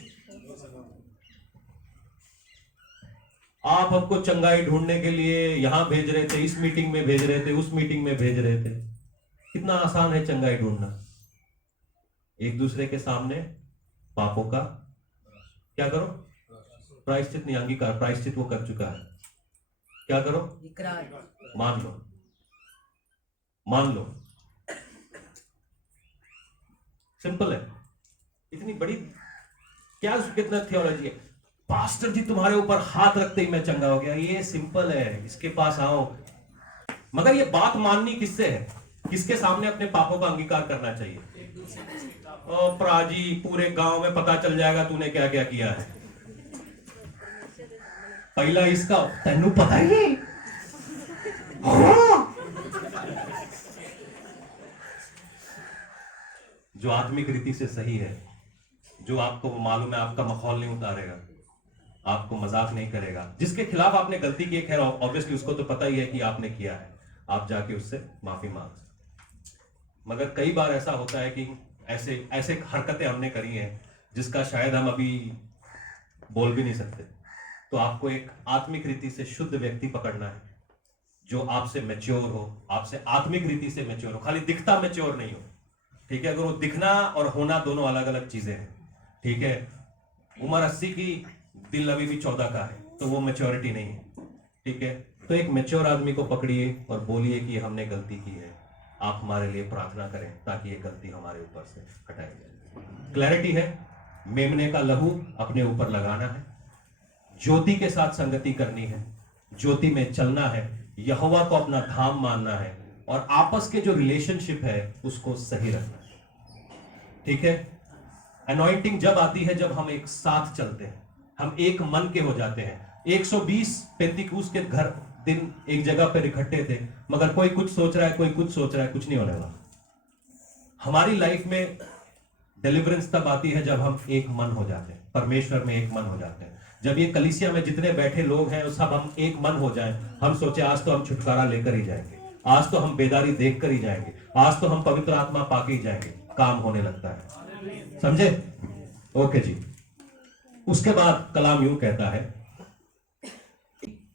आप हमको चंगाई ढूंढने के लिए यहां भेज रहे थे, इस मीटिंग में भेज रहे थे, उस मीटिंग में भेज रहे थे। कितना आसान है चंगाई ढूंढना। एक दूसरे के सामने पापों का क्या करो? प्रायश्चित नहीं, अंगीकार। प्रायश्चित वो कर चुका है। क्या करो? मान लो। मान लो। सिंपल है। इतनी बड़ी क्या कितना थियोलॉजी है? पास्टर जी तुम्हारे ऊपर हाथ रखते ही मैं चंगा हो गया। ये सिंपल है, इसके पास आओ। मगर ये बात माननी किससे है? किसके सामने अपने पापों का अंगीकार करना चाहिए? ओ प्राजी, पूरे गांव में पता चल जाएगा तूने क्या क्या किया है। पहला इसका तेनू पता ही नहीं। हाँ। जो आत्मिक रीति से सही है, जो आपको मालूम है आपका मखौल नहीं उतारेगा, आपको मजाक नहीं करेगा, जिसके खिलाफ आपने गलती की है, खैर ऑब्वियसली उसको तो पता ही है कि आपने किया है, आप जाके उससे माफी मांग सकते। मगर कई बार ऐसा होता है कि ऐसे ऐसे हरकतें हमने करी हैं जिसका शायद हम अभी बोल भी नहीं सकते। तो आपको एक आत्मिक रीति से शुद्ध व्यक्ति पकड़ना है जो आपसे मैच्योर हो, आपसे आत्मिक रीति से मैच्योर हो, खाली दिखता मैच्योर नहीं हो। ठीक है, अगर वो दिखना और होना दोनों अलग अलग चीजें हैं। ठीक है, उम्र 80 की, दिल अभी भी 14 का है, तो वो मैच्योरिटी नहीं है। ठीक है, तो एक मैच्योर आदमी को पकड़िए और बोलिए कि हमने गलती की है, आप हमारे लिए प्रार्थना करें ताकि ये गलती हमारे ऊपर से हटाई जाए। क्लैरिटी है, मेमने का लहू अपने ऊपर लगाना है, ज्योति के साथ संगति करनी है, ज्योति में चलना है, यहोवा को अपना धाम मानना है और आपस के जो रिलेशनशिप है उसको सही रखना है। ठीक है, अनॉइंटिंग जब आती है जब हम एक साथ चलते हैं, हम एक मन के हो जाते हैं। 120 पेंतिकुस्त के घर दिन एक जगह पर इकट्ठे थे, मगर कोई कुछ सोच रहा है, कोई कुछ सोच रहा है, कुछ नहीं होने वाला। हमारी लाइफ में डिलीवरेंस तब आती है जब हम एक मन हो जाते हैं, परमेश्वर में एक मन हो जाते हैं। जब ये कलीसिया में जितने बैठे लोग हैं सब हम एक मन हो जाएं, हम सोचे आज तो हम छुटकारा लेकर ही जाएंगे, आज तो हम बेदारी देख कर ही जाएंगे, आज तो हम पवित्र आत्मा पाके ही जाएंगे, काम होने लगता है। समझे? ओके जी। उसके बाद कलाम यूं कहता है,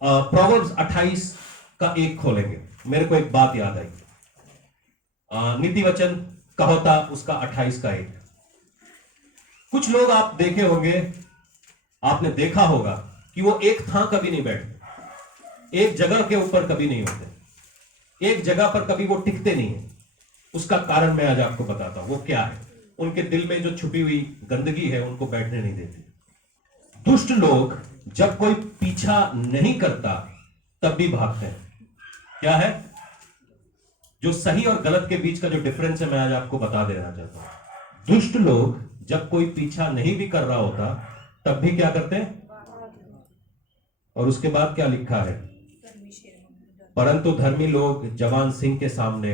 प्रोवर्ब्स 28 का 1 खोलेंगे। मेरे को एक बात याद आई, नीति वचन कहोता उसका 28 का 1। कुछ लोग आप देखे होंगे, आपने देखा होगा कि वो एक थां कभी नहीं बैठते, एक जगह के ऊपर कभी नहीं होते, एक जगह पर कभी वो टिकते नहीं है। उसका कारण मैं आज आपको बताता हूं, वो क्या है। उनके दिल में जो छुपी हुई गंदगी है उनको बैठने नहीं देती। दुष्ट लोग जब कोई पीछा नहीं करता तब भी भागते हैं। क्या है जो सही और गलत के बीच का जो डिफरेंस है, मैं आज आपको बता देना चाहता हूं। दुष्ट लोग जब कोई पीछा नहीं भी कर रहा होता तब भी क्या करते हैं, और उसके बाद क्या लिखा है, परंतु धर्मी लोग जवान सिंह के सामने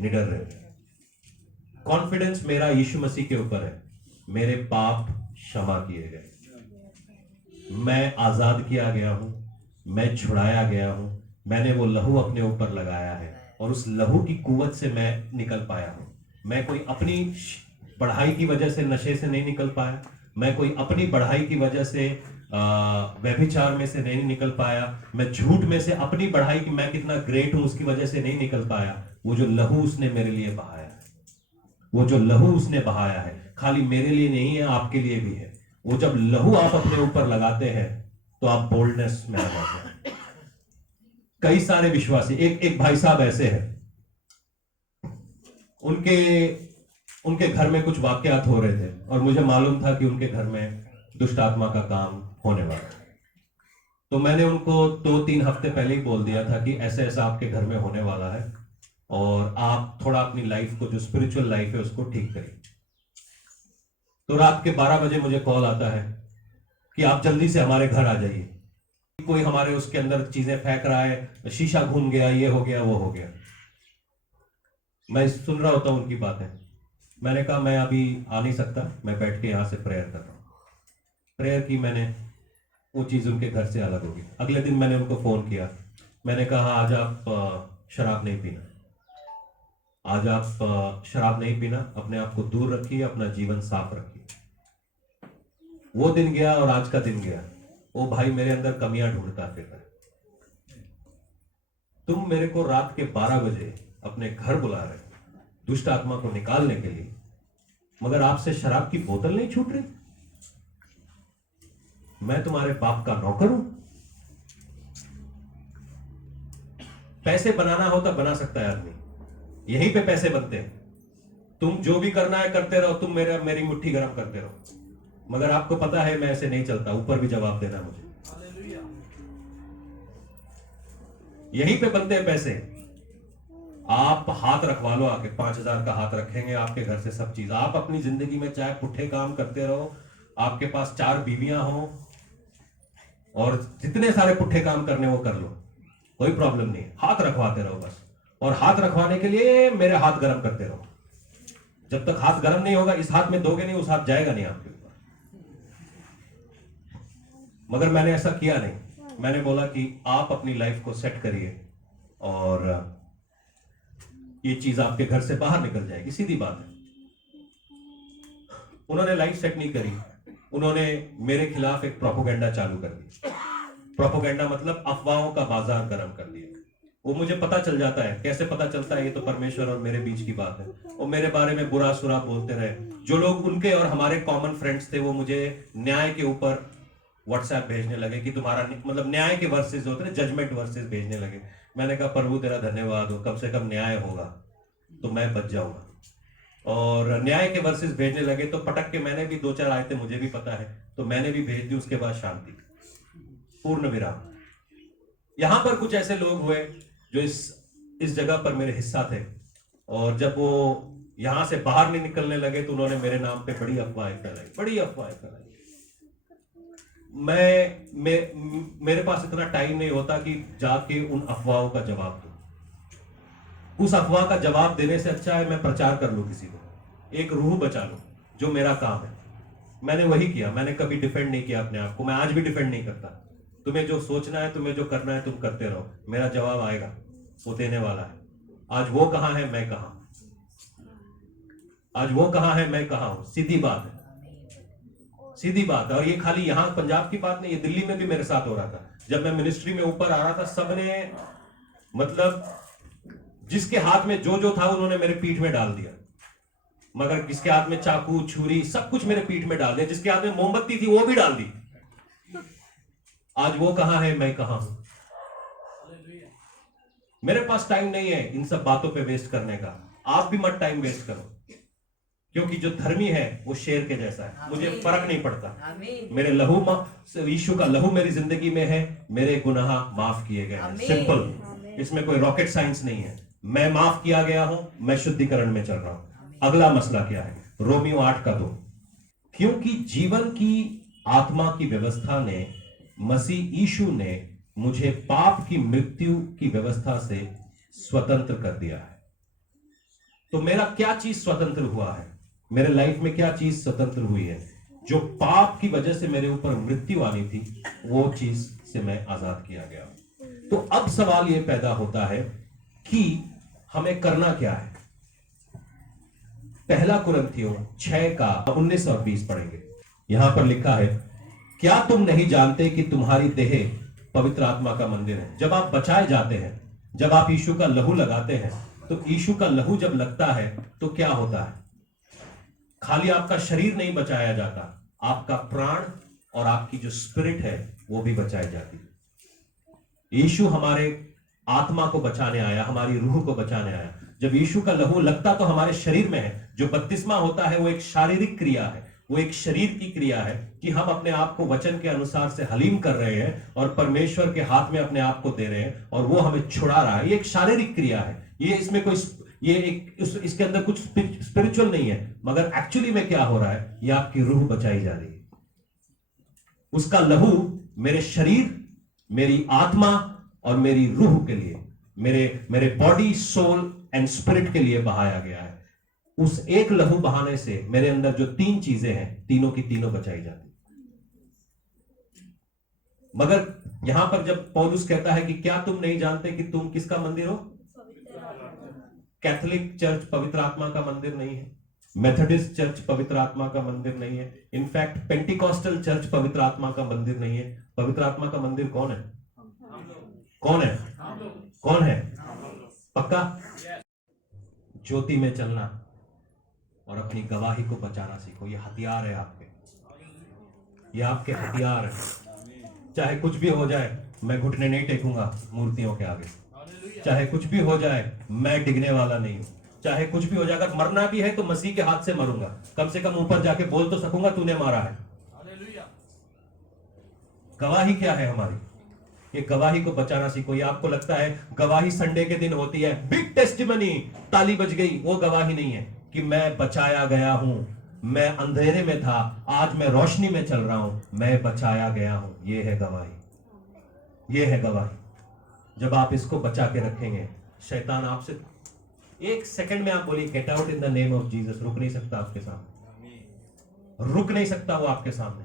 निडर रहते हैं। कॉन्फिडेंस मेरा यीशु मसीह के ऊपर है, मेरे पाप क्षमा किए गए, मैं आजाद किया गया हूं, मैं छुड़ाया गया हूं, मैंने वो लहू अपने ऊपर लगाया है और उस लहू की कुवत से मैं निकल पाया हूं। मैं कोई अपनी बढ़ाई की वजह से नशे से नहीं निकल पाया, मैं कोई अपनी बढ़ाई की वजह से व्यभिचार में से नहीं निकल पाया, मैं झूठ में से अपनी बढ़ाई की मैं कितना ग्रेट हूं उसकी वजह से नहीं निकल पाया। वो जो लहू उसने मेरे लिए बहाया है, वो जो लहू उसने बहाया है खाली मेरे लिए नहीं है, आपके लिए भी है। वो जब लहू आप अपने ऊपर लगाते हैं तो आप बोल्डनेस में आ जाते हैं। कई सारे विश्वासी, एक भाई साहब ऐसे हैं, उनके घर में कुछ वाकयात हो रहे थे और मुझे मालूम था कि उनके घर में दुष्ट आत्मा का काम होने वाला है। तो मैंने उनको 2-3 हफ्ते पहले ही बोल दिया था कि ऐसे ऐसा आपके घर में होने वाला है और आप थोड़ा अपनी लाइफ को, जो स्पिरिचुअल लाइफ है, उसको ठीक करिए। तो रात के 12 बजे मुझे कॉल आता है कि आप जल्दी से हमारे घर आ जाइए, कोई हमारे उसके अंदर चीजें फेंक रहा है, शीशा घूम गया, ये हो गया, वो हो गया। मैं सुन रहा होता हूं उनकी बातें। मैंने कहा मैं अभी आ नहीं सकता, मैं बैठ के यहां से प्रेयर कर रहा हूं। प्रेयर की मैंने, वो चीज उनके घर से अलग होगी। अगले दिन मैंने उनको फोन किया, मैंने कहा आज आप शराब नहीं पीना, आज आप शराब नहीं पीना, अपने आप को दूर रखिए, अपना जीवन साफ रखिए। वो दिन गया और आज का दिन गया। वो भाई मेरे अंदर कमियां ढूंढता फिरता है। तुम मेरे को रात के 12 बजे अपने घर बुला रहे दुष्ट आत्मा को निकालने के लिए, मगर आपसे शराब की बोतल नहीं छूट रही। मैं तुम्हारे बाप का नौकर हूं। पैसे बनाना होता बना सकता है आदमी, यहीं पे पैसे बनते हैं। तुम जो भी करना है करते रहो, तुम मेरी मुट्ठी गर्म करते रहो, मगर आपको पता है मैं ऐसे नहीं चलता, ऊपर भी जवाब देना मुझे। यहीं पे बनते हैं पैसे। आप हाथ रखवा लो आके, 5000 का हाथ रखेंगे आपके घर से सब चीज। आप अपनी जिंदगी में चाहे पुट्ठे काम करते रहो, आपके पास 4 बीवियां हो और जितने सारे पुट्ठे काम करने वो कर लो, कोई प्रॉब्लम नहीं है, हाथ रखवाते रहो बस। और हाथ रखवाने के लिए मेरे हाथ गर्म करते रहो। जब तक हाथ गर्म नहीं होगा, इस हाथ में दोगे नहीं, उस हाथ जाएगा नहीं आपके ऊपर। मगर मैंने ऐसा किया नहीं। मैंने बोला कि आप अपनी लाइफ को सेट करिए और ये चीज आपके घर से बाहर निकल जाएगी, सीधी बात है। उन्होंने लाइफ सेट नहीं करी, उन्होंने मेरे खिलाफ एक प्रोपोगेंडा चालू कर दी। प्रोपोगेंडा मतलब अफवाहों का बाजार गर्म कर दिया। वो मुझे पता चल जाता है, कैसे पता चलता है, ये तो परमेश्वर और मेरे बीच की बात है। वो मेरे बारे में बुरा सुरा बोलते रहे। जो लोग उनके और हमारे कॉमन फ्रेंड्स थे, वो मुझे न्याय के ऊपर व्हाट्सएप भेजने लगे कि तुम्हारा मतलब न्याय के वर्सेस होते हैं, जजमेंट वर्सेस भेजने लगे। मैंने कहा प्रभु तेरा धन्यवाद हो, कम से कम न्याय होगा तो मैं बच जाऊंगा। और न्याय के वर्सेस भेजने लगे तो पटक के मैंने भी 2-4 आयतें, मुझे भी पता है, तो मैंने भी भेज दी। उसके बाद शांति, पूर्ण विराम। यहां पर कुछ ऐसे लोग हुए जो इस जगह पर मेरे हिस्सा थे, और जब वो यहां से बाहर नहीं निकलने लगे तो उन्होंने मेरे नाम पे बड़ी अफवाहें फैलाई, बड़ी अफवाहें फैलाई। मेरे पास इतना टाइम नहीं होता कि जाके उन अफवाहों का जवाब दूं। उस अफवाह का जवाब देने से अच्छा है मैं प्रचार कर लूं, किसी को एक रूह बचा लूं, जो मेरा काम है। मैंने वही किया। मैंने कभी डिफेंड नहीं किया अपने आप को, मैं आज भी डिफेंड नहीं करता। तुम्हें जो सोचना है, तुम्हें जो करना है, तुम करते रहो, मेरा जवाब आएगा, वो देने वाला है। आज वो कहां है, मैं कहां, आज वो कहां है, मैं कहां हूं। सीधी बात है, सीधी बात है। और ये खाली यहां पंजाब की बात नहीं, ये दिल्ली में भी मेरे साथ हो रहा था। जब मैं मिनिस्ट्री में ऊपर आ रहा था, सबने मतलब जिसके हाथ में जो था उन्होंने मेरे पीठ में डाल दिया। मगर जिसके हाथ में चाकू छुरी सब कुछ मेरे पीठ में डाल दिया, जिसके हाथ में मोमबत्ती थी वो भी डाल दी। आज वो कहां है, मैं कहां हूं। मेरे पास टाइम नहीं है इन सब बातों पे वेस्ट करने का। आप भी मत टाइम वेस्ट करो, क्योंकि जो धर्मी है वो शेर के जैसा है। मुझे फर्क नहीं पड़ता, मेरे लहू यीशु का लहू मेरी जिंदगी में है, मेरे गुनाह माफ किए गए हैं। सिंपल, इसमें कोई रॉकेट साइंस नहीं है। मैं माफ किया गया हूं, मैं शुद्धिकरण में चल रहा हूं। अगला मसला क्या है, रोमियो 8:2। क्योंकि जीवन की आत्मा की व्यवस्था ने, मसीह यीशु ने मुझे पाप की मृत्यु की व्यवस्था से स्वतंत्र कर दिया है। तो मेरा क्या चीज स्वतंत्र हुआ है, मेरे लाइफ में क्या चीज स्वतंत्र हुई है? जो पाप की वजह से मेरे ऊपर मृत्यु आनी थी, वो चीज से मैं आजाद किया गया। तो अब सवाल यह पैदा होता है कि हमें करना क्या है। पहला कुरिन्थियों 6:19 और 20 पढ़ेंगे। यहां पर लिखा है, क्या तुम नहीं जानते कि तुम्हारी देह पवित्र आत्मा का मंदिर है? जब आप बचाए जाते हैं, जब आप यीशु का लहू लगाते हैं, तो यीशु का लहू जब लगता है तो क्या होता है? खाली आपका शरीर नहीं बचाया जाता, आपका प्राण और आपकी जो स्पिरिट है वो भी बचाई जाती है। यीशु हमारे आत्मा को बचाने आया, हमारी रूह को बचाने आया। जब यीशु का लहू लगता तो हमारे शरीर में है। जो बपतिस्मा होता है वो एक शारीरिक क्रिया है, वो एक शरीर की क्रिया है कि हम अपने आप को वचन के अनुसार से हलीम कर रहे हैं और परमेश्वर के हाथ में अपने आप को दे रहे हैं और वो हमें छुड़ा रहा है। ये एक शारीरिक क्रिया है, ये इसमें कोई इसके अंदर कुछ स्पिरिचुअल नहीं है। मगर एक्चुअली में क्या हो रहा है, ये आपकी रूह बचाई जा रही है। उसका लहू मेरे शरीर, मेरी आत्मा और मेरी रूह के लिए, मेरे बॉडी, सोल एंड स्पिरिट के लिए बहाया गया है। उस एक लहू बहाने से मेरे अंदर जो 3 चीजें हैं, तीनों की तीनों बचाई जाती। मगर यहां पर जब पौलुस कहता है कि क्या तुम नहीं जानते कि तुम किसका मंदिर हो? कैथोलिक चर्च पवित्र आत्मा का मंदिर नहीं है, मेथोडिस्ट चर्च पवित्र आत्मा का मंदिर नहीं है, इनफैक्ट पेंटिकॉस्टल चर्च पवित्र आत्मा का मंदिर नहीं है। पवित्र आत्मा का मंदिर कौन है? कौन है? कौन है? पक्का? ज्योति में चलना और अपनी गवाही को बचाना सीखो। ये हथियार है आपके, ये आपके हथियार है। चाहे कुछ भी हो जाए, मैं घुटने नहीं टेकूंगा मूर्तियों के आगे। चाहे कुछ भी हो जाए, मैं डिगने वाला नहीं हूं। चाहे कुछ भी हो जाए, अगर मरना भी है तो मसीह के हाथ से मरूंगा। कम से कम ऊपर जाके बोल तो सकूंगा तूने मारा है। गवाही क्या है हमारी? ये गवाही को बचाना सीखो। ये आपको लगता है गवाही संडे के दिन होती है, बिग टेस्टिमनी, ताली बज गई, वो गवाही नहीं है कि मैं बचाया गया हूं, मैं अंधेरे में था, आज मैं रोशनी में चल रहा हूं, मैं बचाया गया हूं। ये है गवाही। ये है गवाही। जब आप इसको बचा के रखेंगे, शैतान आपसे एक सेकंड में आप बोलिए get out in the name of Jesus, रुक नहीं सकता आपके सामने, रुक नहीं सकता वो आपके सामने।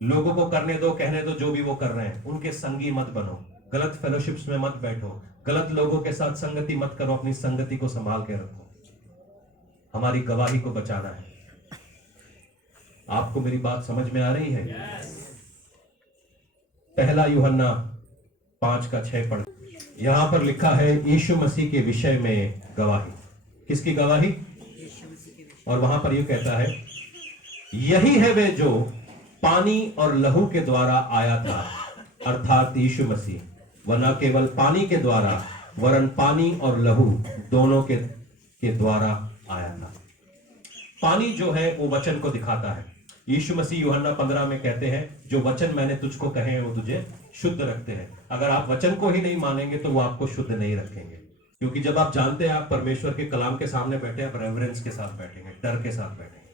लोगों को करने दो, कहने दो जो भी वो कर रहे हैं, उनके संगी मत बनो, गलत फेलोशिप्स में मत बैठो, गलत लोगों के साथ संगति मत करो, अपनी संगति को संभाल के रखो। हमारी गवाही को बचाना है। आपको मेरी बात समझ में आ रही है? पहला यूहन्ना 5:6 पढ़, यहां पर लिखा है यीशु मसीह के विषय में गवाही। किसकी गवाही? और वहां पर यह कहता है यही है वे जो पानी और लहू के द्वारा आया था, अर्थात यीशु मसीह, वह न केवल पानी के द्वारा वरन पानी और लहू दोनों के द्वारा आया था। पानी जो है वो वचन को दिखाता है। यीशु मसीह यूहन्ना 15 में कहते हैं जो वचन मैंने तुझको कहे हैं वो तुझे शुद्ध रखते हैं। अगर आप वचन को ही नहीं मानेंगे तो वो आपको शुद्ध नहीं रखेंगे, क्योंकि जब आप जानते हैं आप परमेश्वर के कलाम के सामने बैठे, आप रेवरेंस के साथ बैठेंगे, डर के साथ बैठेंगे,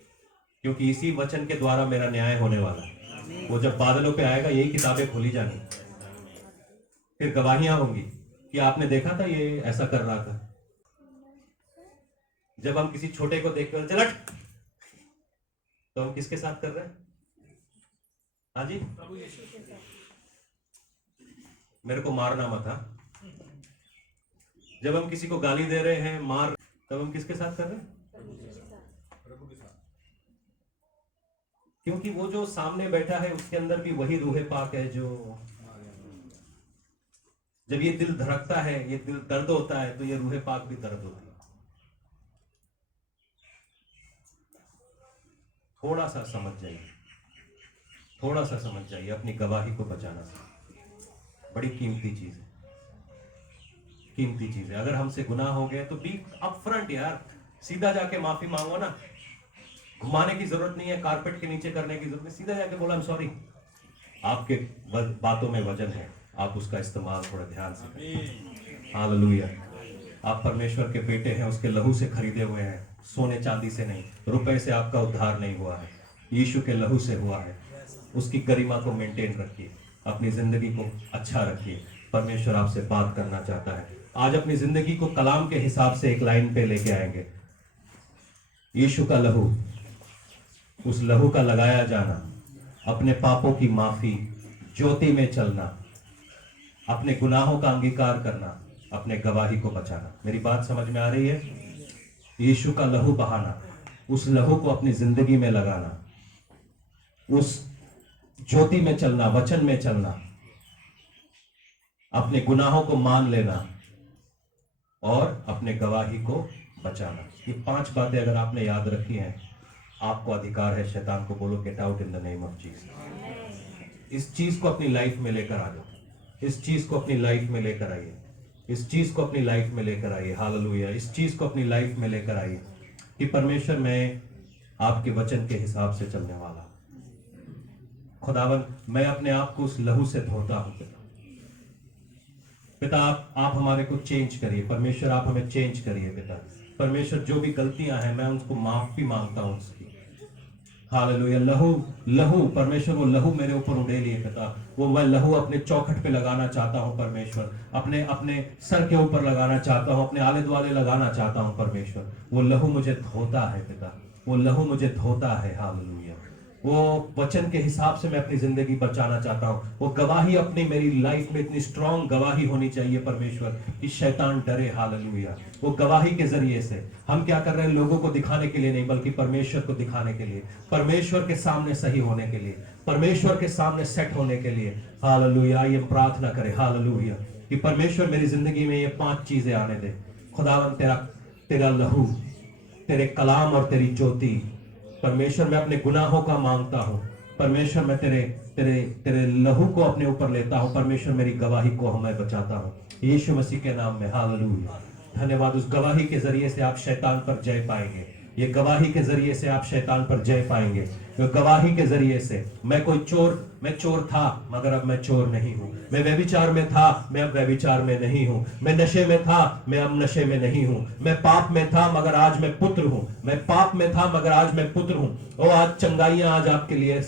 क्योंकि इसी वचन के द्वारा मेरा न्याय होने वाला है। वो जब बादलों पे आएगा यही किताबें खोली जानी, फिर गवाहियां होंगी कि आपने देखा था ये ऐसा कर रहा था। जब हम किसी छोटे को देखकर चल हट, तो हम किसके साथ कर रहे हैं? हाँ जी, मेरे को मारना मत। हाँ, जब हम किसी को गाली दे रहे हैं, मार, तब हम किसके साथ कर रहे हैं? क्योंकि वो जो सामने बैठा है उसके अंदर भी वही रूहे पाक है जो, जब ये दिल धड़कता है, ये दिल दर्द होता है, तो ये रूहे पाक भी दर्द होती है। थोड़ा सा समझ जाइए, थोड़ा सा समझ जाइए, अपनी गवाही को बचाना बड़ी कीमती चीज है, कीमती चीज है। अगर हमसे गुनाह हो गए तो बी अपफ्रंट यार, सीधा जाके माफी मांगो ना, घुमाने की जरूरत नहीं है, कारपेट के नीचे करने की जरूरत नहीं, सीधा जाके बोला आई एम सॉरी। आपके बातों में वजन है, आप उसका इस्तेमाल थोड़ा ध्यान से करें। हालेलुया। आप परमेश्वर के बेटे हैं, उसके लहू से खरीदे हुए हैं, सोने चांदी से नहीं, रुपए से आपका उद्धार नहीं हुआ है, यीशु के लहू से हुआ है। उसकी गरिमा को मेंटेन रखिए, अपनी जिंदगी को अच्छा रखिए। परमेश्वर आपसे बात करना चाहता है। आज अपनी जिंदगी को कलाम के हिसाब से एक लाइन पे लेके आएंगे। यीशु का लहू, उस लहू का लगाया जाना, अपने पापों की माफी, ज्योति में चलना, अपने गुनाहों का अंगीकार करना, अपने गवाही को बचाना। मेरी बात समझ में आ रही है? यीशु का लहू बहाना, उस लहू को अपनी जिंदगी में लगाना, उस ज्योति में चलना, वचन में चलना, अपने गुनाहों को मान लेना और अपने गवाही को बचाना। ये 5 बातें अगर आपने याद रखी हैं, आपको अधिकार है शैतान को बोलो get out in the name of Jesus. इस चीज को अपनी लाइफ में लेकर आ जाओ, इस चीज को अपनी लाइफ में लेकर आइए, इस चीज को अपनी लाइफ में लेकर आइए। हालेलुया। इस चीज को अपनी लाइफ में लेकर आइए कि परमेश्वर मैं आपके वचन के हिसाब से चलने वाला, खुदावन मैं अपने आप को उस लहू से धोता हूं। पिता आप हमारे को चेंज करिए। परमेश्वर आप हमें चेंज करिए पिता। परमेश्वर जो भी गलतियां हैं मैं उनको माफी मांगता हूं उसकी। हालेलुया। लहू परमेश्वर, वो लहू मेरे ऊपर उड़ेलिए पिता। वो मैं लहू अपने चौखट पे लगाना चाहता हूं परमेश्वर, अपने सर के ऊपर लगाना चाहता हूं, अपने आले दुआले लगाना चाहता हूं परमेश्वर। वो लहू मुझे धोता है पिता, वो लहू मुझे धोता है। हालेलुया। वो वचन के हिसाब से मैं अपनी जिंदगी बचाना चाहता हूं। वो गवाही अपनी मेरी लाइफ में इतनी स्ट्रांग गवाही होनी चाहिए परमेश्वर कि शैतान डरे। हालेलुया। वो गवाही के जरिए से हम क्या कर रहे हैं, लोगों को दिखाने के लिए नहीं बल्कि परमेश्वर को दिखाने के लिए, परमेश्वर के सामने सही होने के लिए, परमेश्वर के सामने सेट होने के लिए। हालेलुया। ये प्रार्थना करें हालेलुया कि परमेश्वर मेरी जिंदगी में ये 5 चीजें आने दे। खुदावन तेरा लहू, तेरे कलाम और तेरी ज्योति। परमेश्वर मैं अपने गुनाहों का मांगता हूं। परमेश्वर मैं तेरे लहू को अपने ऊपर लेता हूं। परमेश्वर मेरी गवाही को मैं बचाता हूं यीशु मसीह के नाम में। हालेलुया। धन्यवाद। उस गवाही के जरिए से आप शैतान पर जय पाएंगे। ये गवाही के जरिए से आप शैतान पर जय पाएंगे। गवाही के जरिए से मैं कोई चोर, मैं चोर था मगर अब मैं चोर नहीं हूं, मैं व्यभिचार में था मैं अब व्यभिचार में नहीं हूं, मैं नशे में था मैं अब नशे में नहीं हूं, मैं पाप में था मगर आज मैं पुत्र हूं, मैं पाप में था मगर आज मैं पुत्र हूं। और आज चंगाइयां आज आपके लिए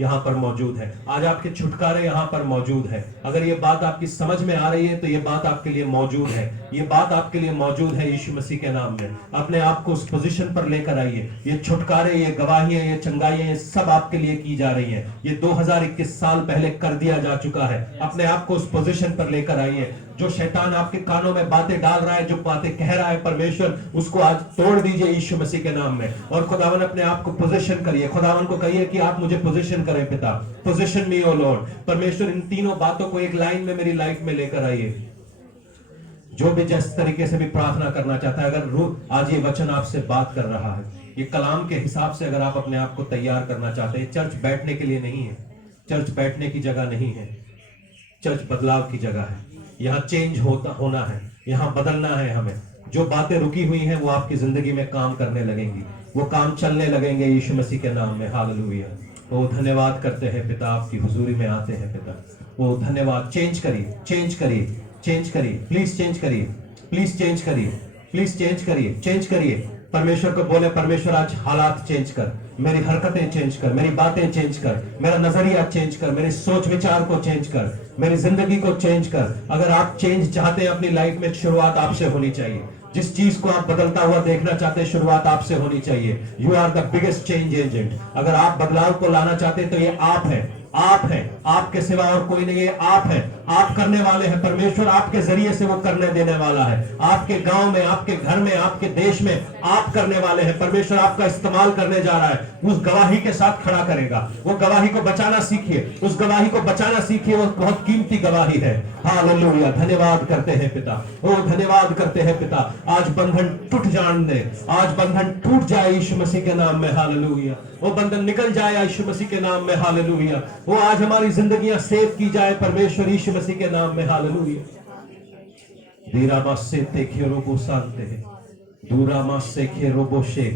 यहां पर मौजूद है, आज आपके छुटकारे यहां पर मौजूद है। अगर ये बात आपकी समझ में आ रही है तो ये बात आपके लिए मौजूद है, ये बात आपके लिए मौजूद है यीशु मसीह के नाम में। अपने आप को उस पोजीशन पर लेकर आइए। ये छुटकारे, ये गवाहियां, ये चंगाइयां, ये सब आपके लिए की जा रही हैं। ये 2021 साल पहले कर दिया जा चुका है। अपने आप को उस पोजीशन पर लेकर आइए। जो शैतान आपके कानों में बातें डाल रहा है, जो बातें कह रहा है परमेश्वर, उसको आज तोड़ दीजिए यीशु मसीह के नाम में। और खुदावन अपने आप को पोजीशन करिए। खुदावन को कहिए कि आप मुझे पोजीशन करें पिता, पोजीशन मी ओ लॉर्ड। परमेश्वर इन तीनों बातों को एक लाइन में मेरी लाइफ में लेकर आइए। जो भी जिस तरीके से भी प्रार्थना करना चाहता है, अगर आज ये वचन आपसे बात कर रहा है, ये कलाम के हिसाब से अगर आप अपने आप को तैयार करना चाहते हैं, चर्च बैठने के लिए नहीं है, चर्च बैठने की जगह नहीं है, चर्च बदलाव की जगह है। यहाँ चेंज होना है, यहाँ बदलना है हमें। जो बातें रुकी हुई हैं वो आपकी जिंदगी में काम करने लगेंगी, वो काम चलने लगेंगे यीशु मसीह के नाम में। हालेलुया। वो धन्यवाद करते हैं पिता, आपकी हुजूरी में आते हैं पिता। वो धन्यवाद। चेंज करिए, चेंज करिए, चेंज करिए, प्लीज चेंज करिए, प्लीज चेंज करिए, प्लीज चेंज करिए, चेंज करिए। परमेश्वर को बोले, परमेश्वर आज हालात चेंज कर, मेरी हरकतें चेंज कर, मेरी बातें चेंज कर, मेरा नजरिया चेंज कर, मेरे सोच विचार को चेंज कर, मेरी जिंदगी को चेंज कर। अगर आप चेंज चाहते हैं अपनी लाइफ में, शुरुआत आपसे होनी चाहिए। जिस चीज को आप बदलता हुआ देखना चाहते हैं, शुरुआत आपसे होनी चाहिए। You are the biggest change agent. अगर आप बदलाव को लाना चाहते हैं तो ये आप हैं, आप हैं, आपके सिवा और कोई नहीं है। आप हैं, आप करने वाले हैं। परमेश्वर आपके जरिए से वो करने देने वाला है। आपके गांव में, आपके घर में, आपके देश में आप करने वाले हैं। परमेश्वर आपका इस्तेमाल करने जा रहा है। उस गवाही के साथ खड़ा करेगा। वो गवाही को बचाना सीखिए, उस गवाही को बचाना सीखिए। वो बहुत कीमती गवाही है। हालेलुया। धन्यवाद करते हैं पिता, ओ धन्यवाद करते हैं पिता। आज बंधन टूट जान दे, आज बंधन टूट जाए यीशु मसीह के नाम में। हालेलुया। वो बंधन निकल जाए यीशु मसीह के नाम में। हालेलुया। वो आज हमारी जिंदगियां सेव की जाए परमेश्वर यीशु मसीह के नाम में। हालेलुया। दीरामा से तेखे रोबो शांते है, दूरामा से खे रोबो शे।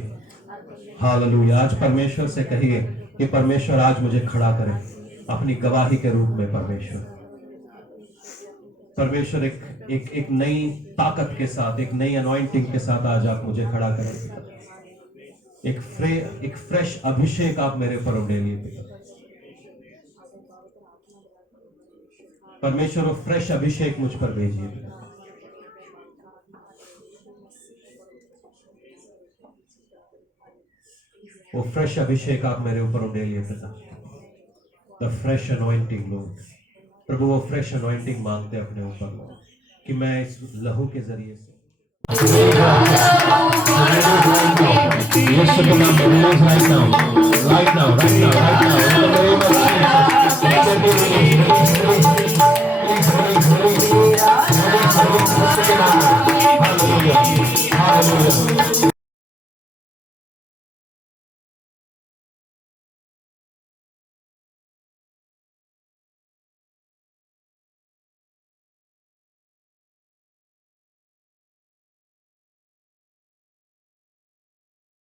हालेलुया। आज परमेश्वर से कहिए कि परमेश्वर आज मुझे खड़ा करे अपनी गवाही के रूप में। परमेश्वर एक नई ताकत के साथ, एक नई अनॉइंटिंग के साथ आज आप मुझे खड़ा करें। एक फ्रेश अभिषेक आप मेरे पर उड़ेलिए पिता। परमेश्वर वो फ्रेश अभिषेक मुझ पर भेजिए पिता। वो फ्रेश अभिषेक आप मेरे ऊपर उड़ेलिए पिता। The fresh anointing Lord. प्रभु वो फ्रेश अनॉइंटिंग मांगते अपने ऊपर कि मैं इस लहू के जरिए से Hallelujah.